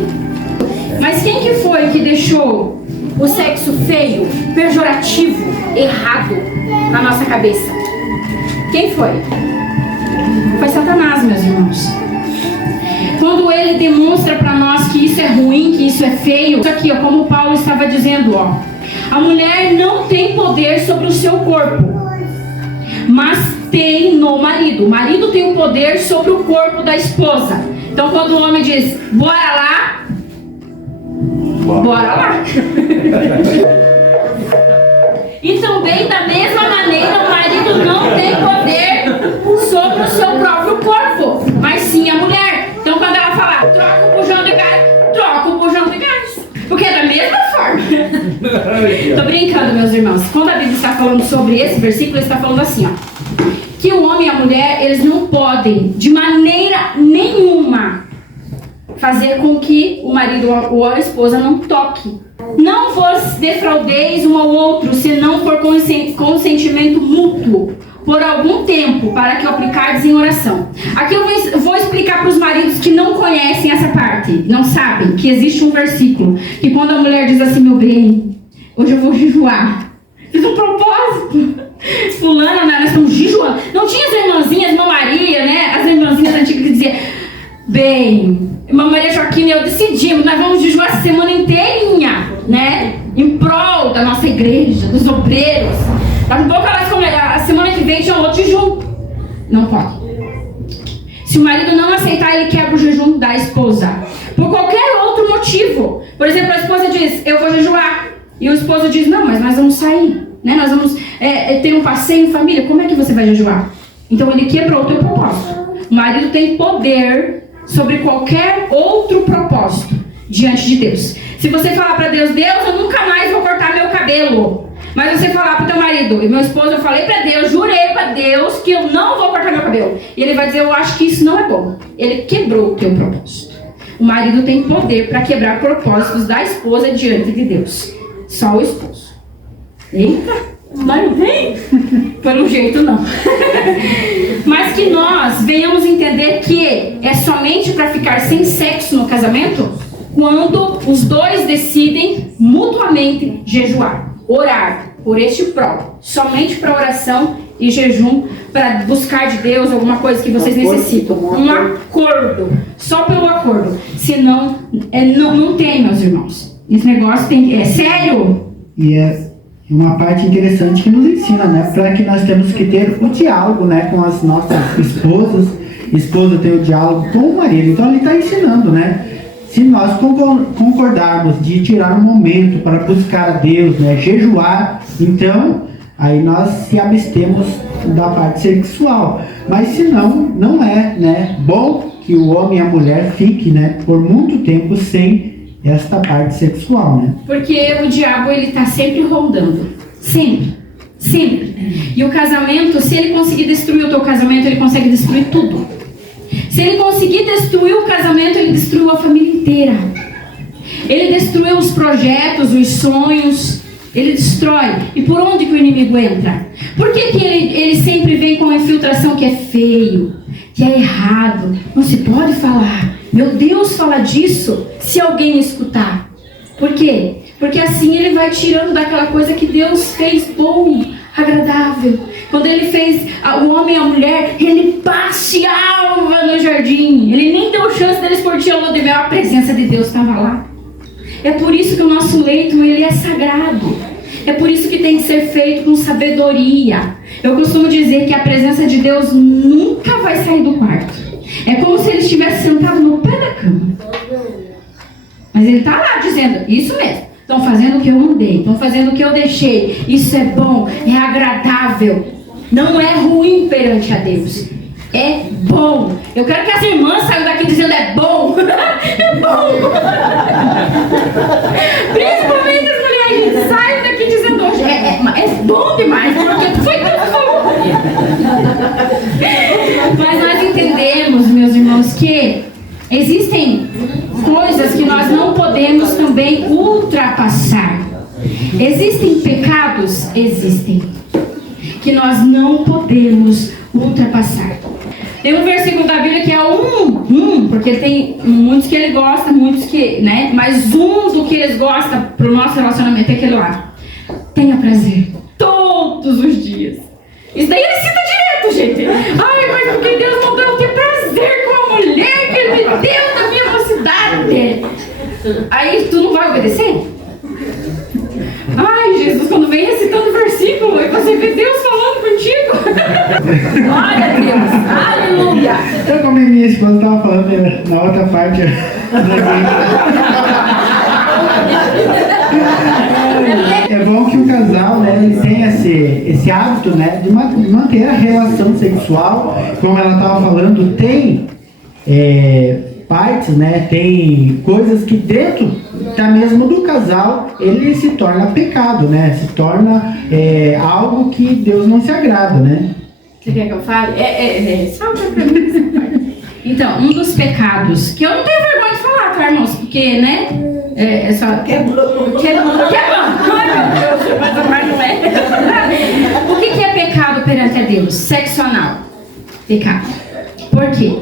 Mas quem que foi que deixou o sexo feio, pejorativo, errado na nossa cabeça? Quem foi? Foi Satanás, meus irmãos. Quando ele demonstra para nós que isso é ruim, que isso é feio, isso aqui, ó, como Paulo estava dizendo, ó, a mulher não tem poder sobre o seu corpo, mas tem no marido. O marido tem o poder sobre o corpo da esposa. Então quando o homem diz: bora lá, bora lá. E também da mesma maneira o marido não tem poder sobre o seu próprio corpo, mas sim a mulher. Então quando ela falar: troca o bujão de gás, troca o bujão de gás, porque é da mesma forma. Tô brincando, meus irmãos. Quando a Bíblia está falando sobre esse versículo, ele está falando assim, ó, que o homem e a mulher, eles não podem de maneira nenhuma fazer com que o marido ou a esposa não toque. Não vos defraudeis um ao outro, se não for consentimento mútuo, por algum tempo, para que o aplicardes em oração. Aqui eu vou explicar para os maridos que não conhecem essa parte, não sabem, que existe um versículo, que quando a mulher diz assim: meu bem, hoje eu vou jejuar. Fiz um propósito. Fulana, nós estamos jejuando. Não tinha as irmãzinhas, irmã Maria, né? As irmãzinhas antigas que diziam: bem, irmã Maria Joaquina e eu decidimos, nós vamos jejuar a semana inteirinha, né? Em prol da nossa igreja, dos obreiros. Daqui a pouco a semana que vem tinha um outro jejum. Não pode. Se o marido não aceitar, ele quebra o jejum da esposa. Por qualquer outro motivo. Por exemplo, a esposa diz: eu vou jejuar. E o esposo diz: não, mas nós vamos sair, né? Nós vamos ter um passeio em família. Como é que você vai jejuar? Então ele quebrou o teu propósito. O marido tem poder sobre qualquer outro propósito diante de Deus. Se você falar para Deus: Deus, eu nunca mais vou cortar meu cabelo. Mas você falar para o teu marido: e meu esposo, eu falei para Deus, jurei para Deus que eu não vou cortar meu cabelo. E ele vai dizer: eu acho que isso não é bom. Ele quebrou o teu propósito. O marido tem poder para quebrar propósitos da esposa diante de Deus. Só o esposo. Eita, mas não tem? Pelo jeito não. Mas que nós venhamos entender que é somente para ficar sem sexo no casamento quando os dois decidem mutuamente jejuar, orar por este próprio, somente para oração e jejum, para buscar de Deus alguma coisa que vocês necessitam. Um acordo, só pelo acordo. Senão, não tem, meus irmãos. Esse negócio é sério. E é uma parte interessante que nos ensina, né? Para que nós temos que ter o diálogo, né? Com as nossas esposas. Esposa tem o diálogo com o marido. Então ele está ensinando, né? Se nós concordarmos de tirar um momento para buscar a Deus, né? Jejuar, então aí nós se abstemos da parte sexual. Mas se não é, né? Bom que o homem e a mulher fiquem, né? Por muito tempo sem esta parte sexual, né? Porque o diabo, ele tá sempre rondando. Sempre. E o casamento, se ele conseguir destruir o teu casamento, ele consegue destruir tudo. Se ele conseguir destruir o casamento, ele destruiu a família inteira. Ele destruiu os projetos, os sonhos. Ele destrói. E por onde que o inimigo entra? Por que que ele sempre vem com uma infiltração que é feio, que é errado? Não se pode falar. Meu Deus, fala disso se alguém escutar. Por quê? Porque assim ele vai tirando daquela coisa que Deus fez bom, agradável. Quando ele fez o homem e a mulher, ele passeava no jardim. Ele nem deu chance deles curtir a lua de mel. A presença de Deus estava lá. É por isso que o nosso leito, ele é sagrado. É por isso que tem que ser feito com sabedoria. Eu costumo dizer que a presença de Deus nunca vai sair do quarto. É como se ele estivesse sentado no pé da cama. Mas ele está lá dizendo, isso mesmo. Estão fazendo o que eu mandei, estão fazendo o que eu deixei. Isso é bom, é agradável. Não é ruim perante a Deus. É bom. Eu quero que as irmãs saiam daqui dizendo é bom. É bom. Principalmente as mulheres saiam daqui dizendo hoje é bom demais. Porque foi tudo bom. Mas nós entendemos, meus irmãos, que existem coisas que nós não podemos também ultrapassar. Existem pecados? Existem. Que nós não podemos ultrapassar. Tem um versículo da Bíblia que é porque tem muitos que ele gosta, muitos que, né? Mas um do que eles gostam pro nosso relacionamento é aquele lá. Tenha prazer todos os dias. Isso daí ele cita direto, gente. Ai, mas porque Deus mandou eu ter prazer com a mulher que ele me deu da minha mocidade. Aí tu não vai obedecer? Ai, Jesus, quando vem recitando o versículo, aí você vê Deus falando contigo. Glória a Deus, aleluia. Então, como a minha esposa estava falando na outra parte é bom que o casal, né, ele tenha esse hábito, né, de manter a relação sexual. Como ela estava falando, tem partes, né, tem coisas que dentro até mesmo do casal ele se torna pecado, né, se torna algo que Deus não se agrada, né. Você quer que eu fale? Só pra mim. Então, um dos pecados, que eu não tenho vergonha de falar, tá, irmãos? Porque, né? É só. Quebrou. Ai, meu Deus, mas não é. O que é pecado perante a Deus? Sexo anal. Pecado. Por quê?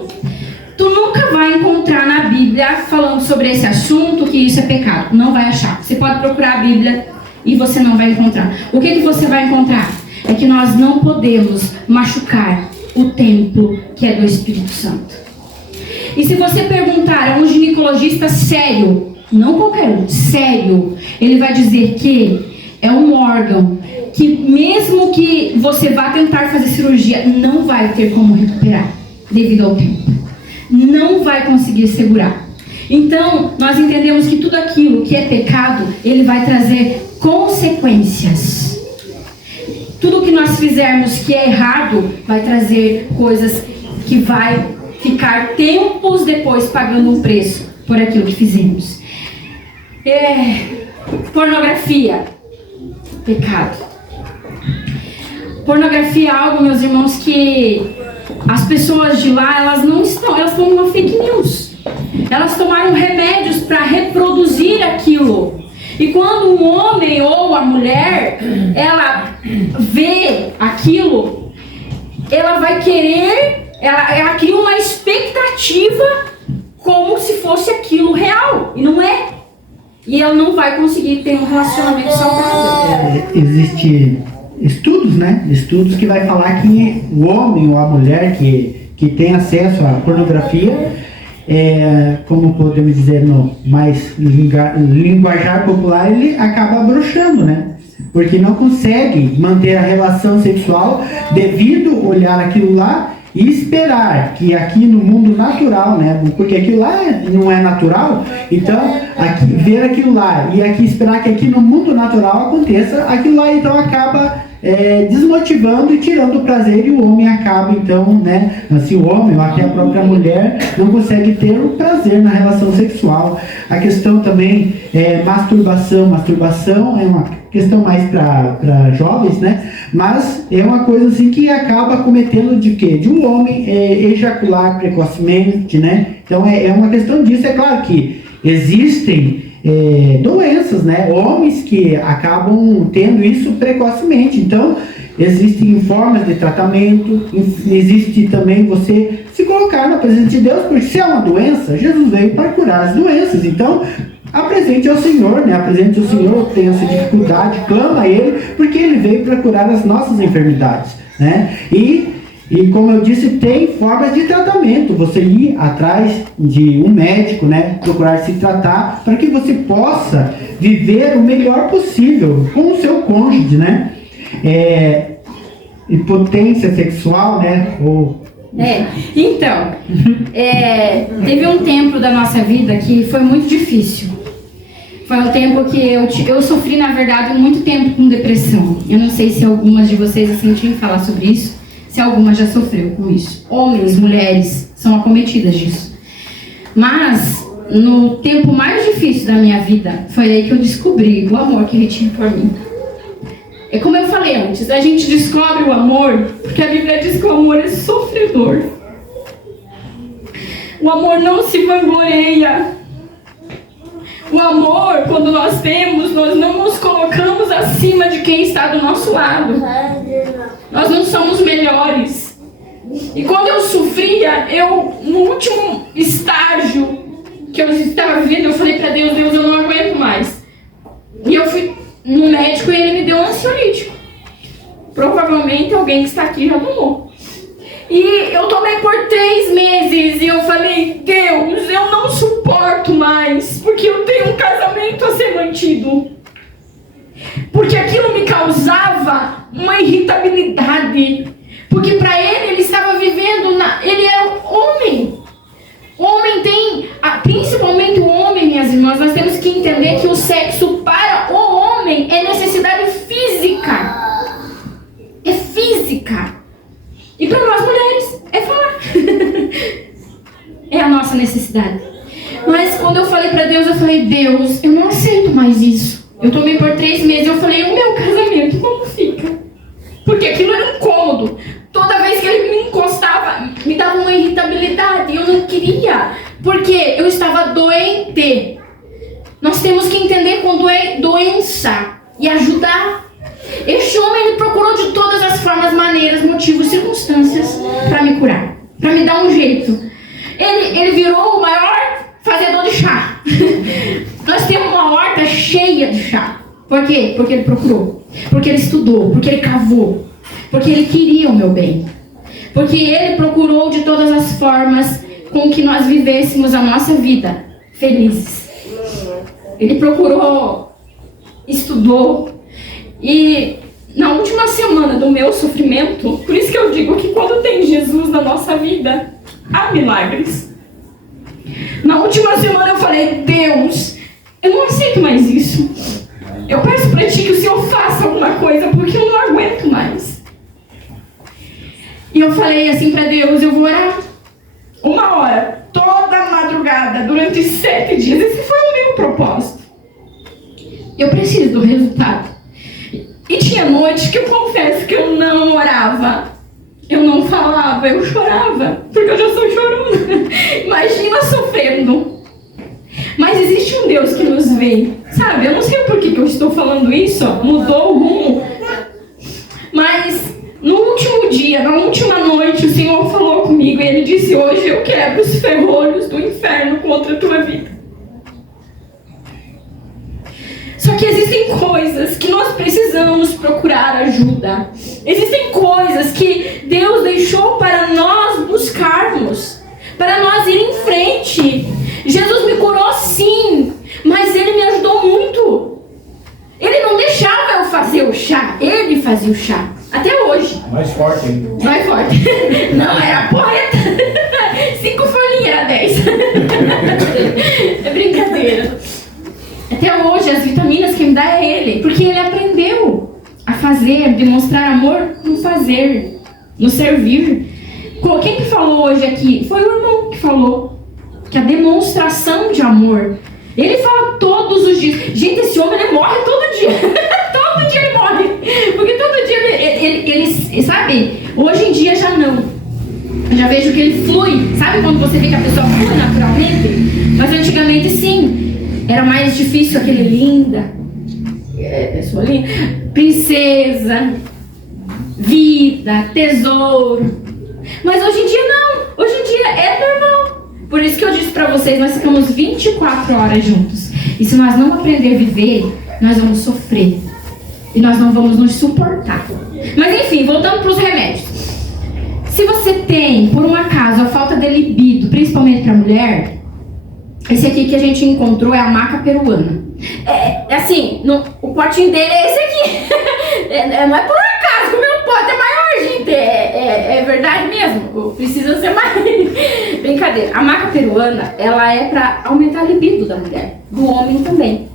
Tu nunca vai encontrar na Bíblia falando sobre esse assunto que isso é pecado. Não vai achar. Você pode procurar a Bíblia e você não vai encontrar. O que você vai encontrar? É que nós não podemos machucar o templo que é do Espírito Santo. E se você perguntar a um ginecologista sério, não qualquer um, sério, ele vai dizer que é um órgão que mesmo que você vá tentar fazer cirurgia, não vai ter como recuperar devido ao tempo. Não vai conseguir segurar. Então, nós entendemos que tudo aquilo que é pecado, ele vai trazer consequências. Tudo que nós fizermos que é errado, vai trazer coisas que vai ficar tempos depois pagando um preço por aquilo que fizemos. Pornografia, pecado. Pornografia é algo, meus irmãos, que as pessoas de lá, elas estão numa fake news. Elas tomaram remédios para reproduzir aquilo. E quando um homem ou a mulher, ela vê aquilo, ela vai querer, ela cria uma expectativa como se fosse aquilo real, e não é. E ela não vai conseguir ter um relacionamento saudável. Existe estudos, né? Estudos que vai falar que o homem ou a mulher que tem acesso à pornografia, como podemos dizer no mais linguajar popular, ele acaba broxando, né? Porque não consegue manter a relação sexual devido olhar aquilo lá e esperar que aqui no mundo natural, né? Porque aquilo lá não é natural, então aqui, ver aquilo lá e aqui esperar que aqui no mundo natural aconteça, aquilo lá então acaba desmotivando e tirando o prazer, e o homem acaba então, né? Assim, o homem ou até a própria mulher não consegue ter o prazer na relação sexual. A questão também é masturbação é uma questão mais para jovens, né? Mas é uma coisa assim que acaba cometendo de quê? De um homem ejacular precocemente, né? Então é uma questão disso. É claro que existem doenças, né? Homens que acabam tendo isso precocemente. Então existem formas de tratamento, existe também você se colocar na presença de Deus, porque se é uma doença, Jesus veio para curar as doenças. Então apresente ao Senhor, né? Apresente ao Senhor, tem essa dificuldade, clama a Ele, porque Ele veio para curar as nossas enfermidades, né? E como eu disse, tem formas de tratamento, você ir atrás de um médico, né? Procurar se tratar, para que você possa viver o melhor possível com o seu cônjuge, né? Impotência sexual, né? Então, teve um tempo da nossa vida que foi muito difícil. Foi um tempo que eu sofri, na verdade, muito tempo com depressão. Eu não sei se algumas de vocês sentiram falar sobre isso, se alguma já sofreu com isso. Homens, mulheres são acometidas disso. Mas, no tempo mais difícil da minha vida, foi aí que eu descobri o amor que Ele tinha por mim. É como eu falei antes, a gente descobre o amor porque a Bíblia diz que o amor é sofredor. O amor não se vangloria. O amor, quando nós temos, nós não nos colocamos acima de quem está do nosso lado. Nós não somos melhores. E quando eu sofria, no último estágio que eu estava vivendo, eu falei para Deus, eu não aguento mais. E eu fui no médico e ele me deu um ansiolítico. Provavelmente alguém que está aqui já tomou. E eu tomei por 3 meses e eu falei, Deus, eu não suporto mais, porque eu tenho um casamento a ser mantido. Porque aquilo me causava uma irritabilidade. Porque para ele estava vivendo, ele era homem. O homem tem, principalmente o homem, minhas irmãs, nós temos que entender que o sexo para o homem é necessidade física. É física. E para nós mulheres, é falar. É a nossa necessidade. Mas quando eu falei para Deus, eu falei, Deus, eu não aceito mais isso. Eu tomei por 3 meses, eu falei, o meu casamento, como fica? Porque aquilo era incômodo. Toda vez que ele me encostava, me dava uma irritabilidade. Eu não queria, porque eu estava doente. Nós temos que entender quando é doença e ajudar. Este homem, ele procurou de todas as formas, maneiras, motivos, circunstâncias para me curar, para me dar um jeito. Ele virou o maior fazedor de chá. Nós temos uma horta cheia de chá. Por quê? Porque ele procurou, porque ele estudou, porque ele cavou, porque ele queria o meu bem, porque ele procurou de todas as formas com que nós vivêssemos a nossa vida felizes. Ele procurou, estudou. E na última semana do meu sofrimento, por isso que eu digo que quando tem Jesus na nossa vida, há milagres. Na última semana eu falei, Deus, eu não aceito mais isso. Eu peço para Ti que o Senhor faça alguma coisa, porque eu não aguento mais. E eu falei assim para Deus, eu vou orar 1 hora, toda madrugada, durante 7 dias. Esse foi o meu propósito. Eu preciso do resultado. E tinha noites que eu confesso que eu não orava, eu não falava, eu chorava, porque eu já sou chorona. Imagina sofrendo. Mas existe um Deus que nos vê, sabe? Eu não sei por que eu estou falando isso, mudou o rumo. Mas no último dia, na última noite, o Senhor falou comigo e Ele disse: hoje eu quebro os ferrolhos do inferno contra a tua vida. Só que existem coisas que nós precisamos procurar ajuda. Existem coisas que Deus deixou para nós buscarmos, para nós ir em frente. Jesus me curou sim, mas Ele me ajudou muito. Ele não deixava eu fazer o chá, Ele fazia o chá. Até hoje. Mais forte, hein? Mais forte. Não, era porreta. 5 folhinhas, era 10. É brincadeira. Até hoje, as vitaminas que me dá é Ele. Porque Ele aprendeu a fazer, demonstrar amor no fazer, no servir. Quem que falou hoje aqui? Foi o irmão que falou. Que a demonstração de amor. Ele fala todos os dias. Gente, esse homem ele morre todo dia. Todo dia ele morre. Porque todo dia ele sabe? Hoje em dia já não. Eu já vejo que ele flui. Sabe quando você vê que a pessoa flui naturalmente? Mas antigamente sim. Era mais difícil aquele linda. Pessoa linda. Princesa. Vida. Tesouro. Mas hoje em dia não. Hoje em dia é normal. Por isso que eu disse pra vocês, nós ficamos 24 horas juntos. E se nós não aprender a viver, nós vamos sofrer. E nós não vamos nos suportar. Mas enfim, voltando para os remédios. Se você tem, por um acaso, a falta de libido, principalmente para mulher, esse aqui que a gente encontrou é a maca peruana. Assim, o potinho dele é esse aqui. Não é por acaso que o meu pote é maior, gente. É verdade mesmo. Precisa ser mais. Brincadeira. A maca peruana, ela é para aumentar a libido da mulher. Do homem também.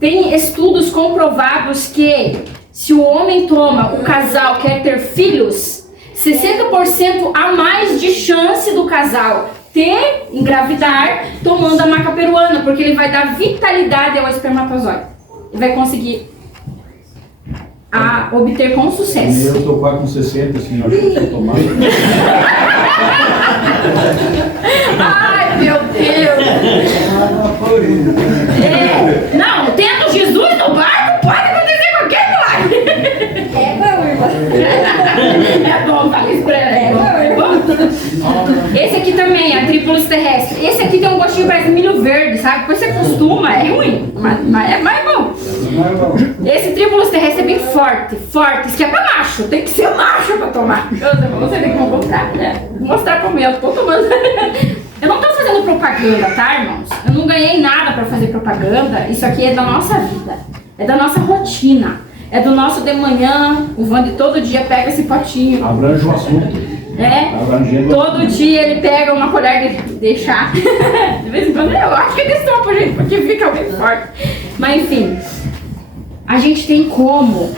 Tem estudos comprovados que se o homem toma, o casal quer ter filhos, 60% a mais de chance do casal engravidar tomando a maca peruana, porque ele vai dar vitalidade ao espermatozoide. Ele vai conseguir obter com sucesso. Eu tô quase com 60, assim, acho que eu tomar. Ai, meu Deus! Não, tendo Jesus no barco, pode acontecer qualquer milagre. É bom, fala isso pra ela. É bom. Esse aqui também, a trípolis terrestre. Esse aqui tem um gostinho, parece milho verde, sabe? Depois você acostuma, é ruim, mas é mais bom. Esse trípolis terrestre é bem forte. Isso aqui é pra macho, tem que ser macho pra tomar. Você tem que comprar, né? Vou mostrar pra mim, eu tô tomando. Eu não tô fazendo propaganda, tá, irmãos? Eu não ganhei nada pra fazer propaganda. Isso aqui é da nossa vida, é da nossa rotina. É do nosso de manhã, o Vande todo dia pega esse potinho. Abrange o assunto. Todo dia ele pega uma colher de chá. De vez em quando eu acho que eles tomam, gente, porque fica bem forte. Mas enfim, a gente tem como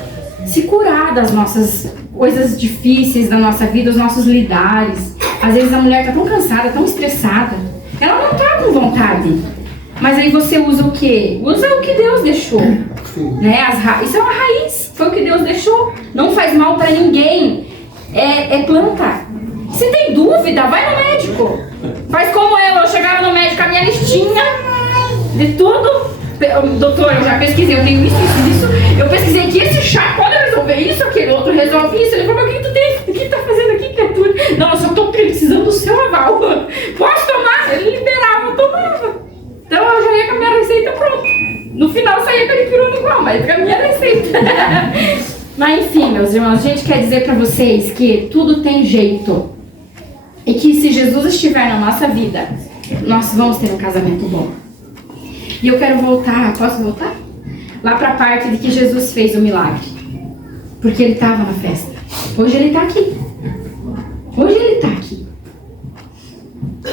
se curar das nossas coisas difíceis da nossa vida, os nossos lidares. Às vezes a mulher tá tão cansada, tão estressada, ela não tá com vontade. Mas aí você usa o quê? Usa o que Deus deixou. Né? Isso é uma raiz, foi o que Deus deixou. Não faz mal pra ninguém. É planta. Se tem dúvida, vai no médico. Faz como eu chegava no médico com a minha listinha de tudo. Doutor, eu já pesquisei, eu tenho isso. Eu pesquisei que esse chá pode resolver isso, aquele outro resolve isso. Ele falou, mas o que tu tem? O que tu tá fazendo aqui, criatura? Não, eu só tô precisando do seu aval. Posso tomar? Ele liberava, eu tomava. Então eu já ia com a minha receita pronta. No final saía com aquele pirulho igual, mas com a minha receita. Mas enfim, meus irmãos, a gente quer dizer pra vocês que tudo tem jeito. E que se Jesus estiver na nossa vida, nós vamos ter um casamento bom. E eu quero voltar, posso voltar? Lá pra parte de que Jesus fez o milagre. Porque ele estava na festa. Hoje ele está aqui. Hoje ele está aqui.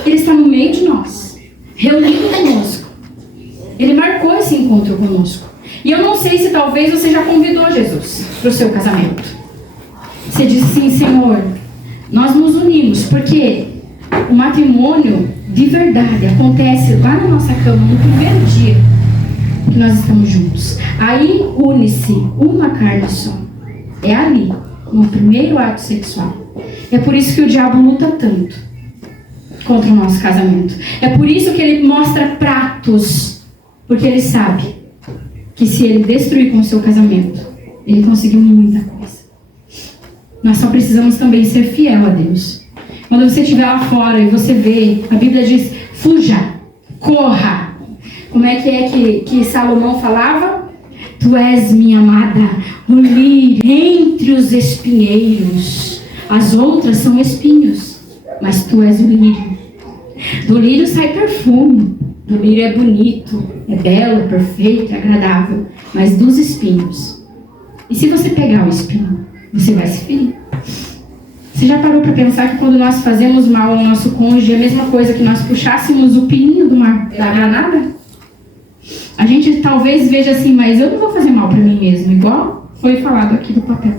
Ele está no meio de nós, reunido conosco. Ele marcou esse encontro conosco. E eu não sei se talvez você já convidou Jesus para o seu casamento. Você disse sim, Senhor, nós nos unimos, porque o matrimônio de verdade acontece lá na nossa cama, no primeiro dia que nós estamos juntos. Aí une-se uma carne só. É ali, no primeiro ato sexual. É por isso que o diabo luta tanto. contra o nosso casamento. É por isso que ele mostra pratos, porque ele sabe que se ele destruir com o seu casamento, ele conseguiu muita coisa. Nós só precisamos também ser fiel a Deus. Quando você estiver lá fora e você vê, a Bíblia diz, fuja, corra. Como é que Salomão falava? Tu és minha amada, o lírio entre os espinheiros. As outras são espinhos, mas tu és o lírio. Do lírio sai perfume, do lírio é bonito, é belo, perfeito, é agradável. Mas dos espinhos, e se você pegar o espinho, você vai se ferir. Você já parou para pensar que quando nós fazemos mal ao nosso cônjuge, é a mesma coisa que nós puxássemos o pininho da granada? A gente talvez veja assim, mas eu não vou fazer mal para mim mesmo, igual foi falado aqui do papel.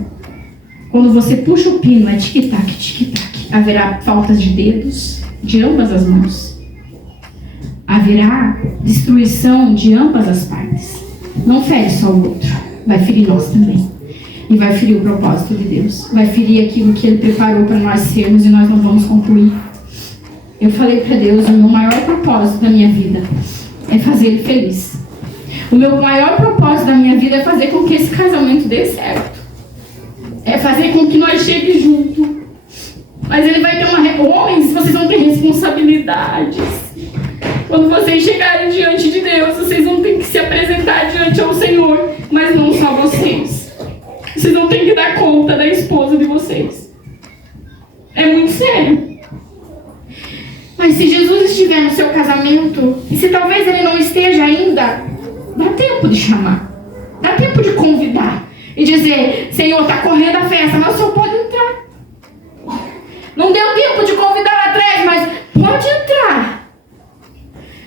Quando você puxa o pino, é tic-tac, tic-tac. Haverá faltas de dedos de ambas as mãos. Haverá destruição de ambas as partes. Não fere só o outro, vai ferir nós também. E vai ferir o propósito de Deus. Vai ferir aquilo que Ele preparou para nós sermos e nós não vamos concluir. Eu falei para Deus, o meu maior propósito da minha vida é fazer Ele feliz. O meu maior propósito da minha vida é fazer com que esse casamento dê certo. É fazer com que nós cheguemos juntos. Mas Ele vai ter homens, vocês vão ter responsabilidades. Quando vocês chegarem diante de Deus, vocês vão ter que se apresentar diante ao Senhor. Mas não só vocês. Vocês vão ter que dar conta da esposa de vocês. É muito sério. Mas se Jesus estiver no seu casamento, e se talvez ele não esteja ainda, dá tempo de chamar. Dá tempo de convidar. E dizer, Senhor, está correndo a festa, mas o Senhor pode entrar. Não deu tempo de convidar lá atrás, mas pode entrar.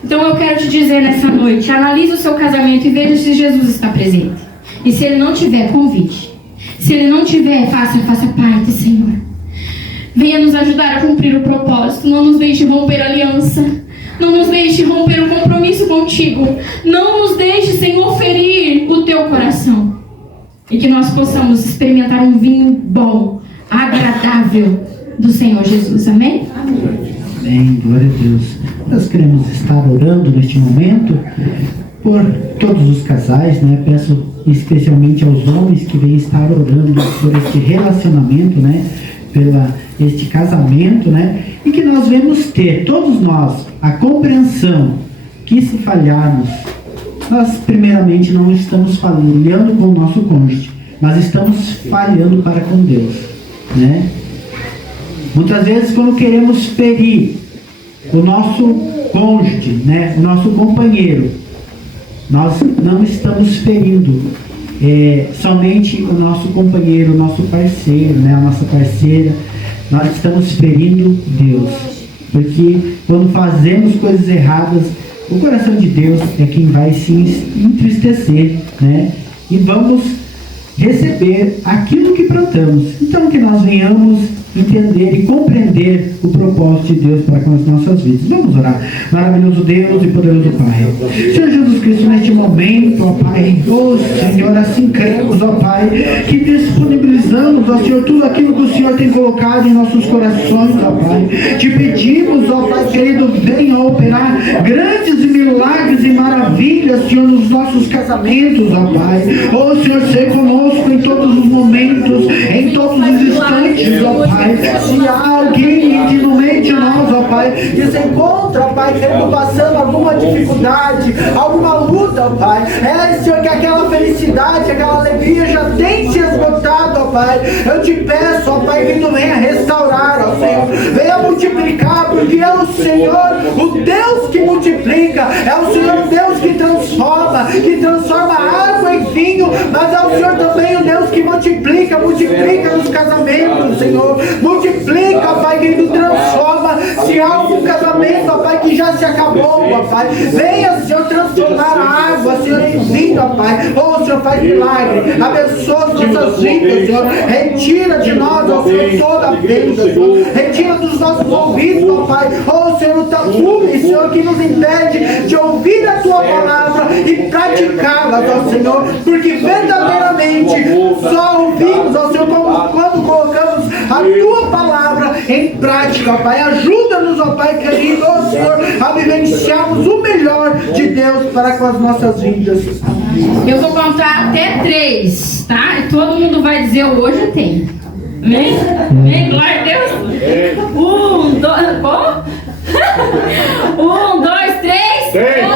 Então eu quero te dizer nessa noite, analise o seu casamento e veja se Jesus está presente. E se ele não tiver, convide. Se ele não tiver, faça parte, Senhor. Venha nos ajudar a cumprir o propósito. Não nos deixe romper a aliança. Não nos deixe romper o compromisso contigo. Não nos deixe, Senhor, ferir o teu coração. E que nós possamos experimentar um vinho bom, agradável do Senhor Jesus. Amém? Amém, glória a Deus. Nós queremos estar orando neste momento por todos os casais, né? Peço especialmente aos homens que vêm estar orando por este relacionamento, né? Este casamento, né? E que nós vamos ter, todos nós, a compreensão que se falharmos, nós primeiramente não estamos falhando com o nosso cônjuge, mas estamos falhando para com Deus, né? Muitas vezes quando queremos ferir o nosso cônjuge, né? O nosso companheiro, nós não estamos ferindo somente o nosso companheiro, o nosso parceiro, né? A nossa parceira. Nós estamos ferindo Deus. Porque quando fazemos coisas erradas, o coração de Deus é quem vai se entristecer, né? E vamos receber aquilo que plantamos. Então que nós venhamos entender e compreender o propósito de Deus para com as nossas vidas. Vamos orar. Maravilhoso Deus e poderoso Pai, Senhor Jesus Cristo, neste momento, ó Pai, Senhor, assim cremos, ó Pai, que disponibilizamos, ó Senhor, tudo aquilo que o Senhor tem colocado em nossos corações, ó Pai. Te pedimos, ó Pai querido, venha operar grandes milagres e maravilhas, Senhor, nos nossos casamentos, ó Pai. Senhor, seja conosco em todos os momentos, em todos os instantes, ó Pai. Se há alguém no meio de nós, ó Pai, que se encontra, ó Pai, querendo passando alguma dificuldade, alguma luta, ó Pai, Senhor, que aquela felicidade, aquela alegria já tem se esgotado, ó Pai. Eu te peço, ó Pai, que tu venha restaurar, ó Senhor, venha multiplicar, porque é o Senhor, o Deus que multiplica, é o Senhor Deus que transforma água em vinho, mas é o Senhor também o Deus que multiplica nos casamentos, Senhor. Multiplica, ó Pai, que tu transforma. Se há algum casamento, ó Pai, que já se acabou, ó Pai, venha, Senhor, transformar a água, Senhor, em vinho, ó Pai. Senhor, faz milagre, abençoa as nossas vidas, Senhor. Retira de nós, ó Senhor, toda a bênção, Senhor. Retira dos nossos ouvidos, ó Pai, Senhor, o tapume, Senhor, que nos impede de ouvir a tua palavra e praticá-la, ó Senhor, porque verdadeiramente só ouvimos, ó Senhor, quando colocamos a tua palavra em prática, Pai. Ajuda-nos, ó Pai querido, ó Senhor, a vivenciarmos o melhor de Deus para com as nossas vidas. Eu vou contar até 3, tá? E todo mundo vai dizer hoje tem. Amém? Amém? Glória a Deus. 1, 2, 3.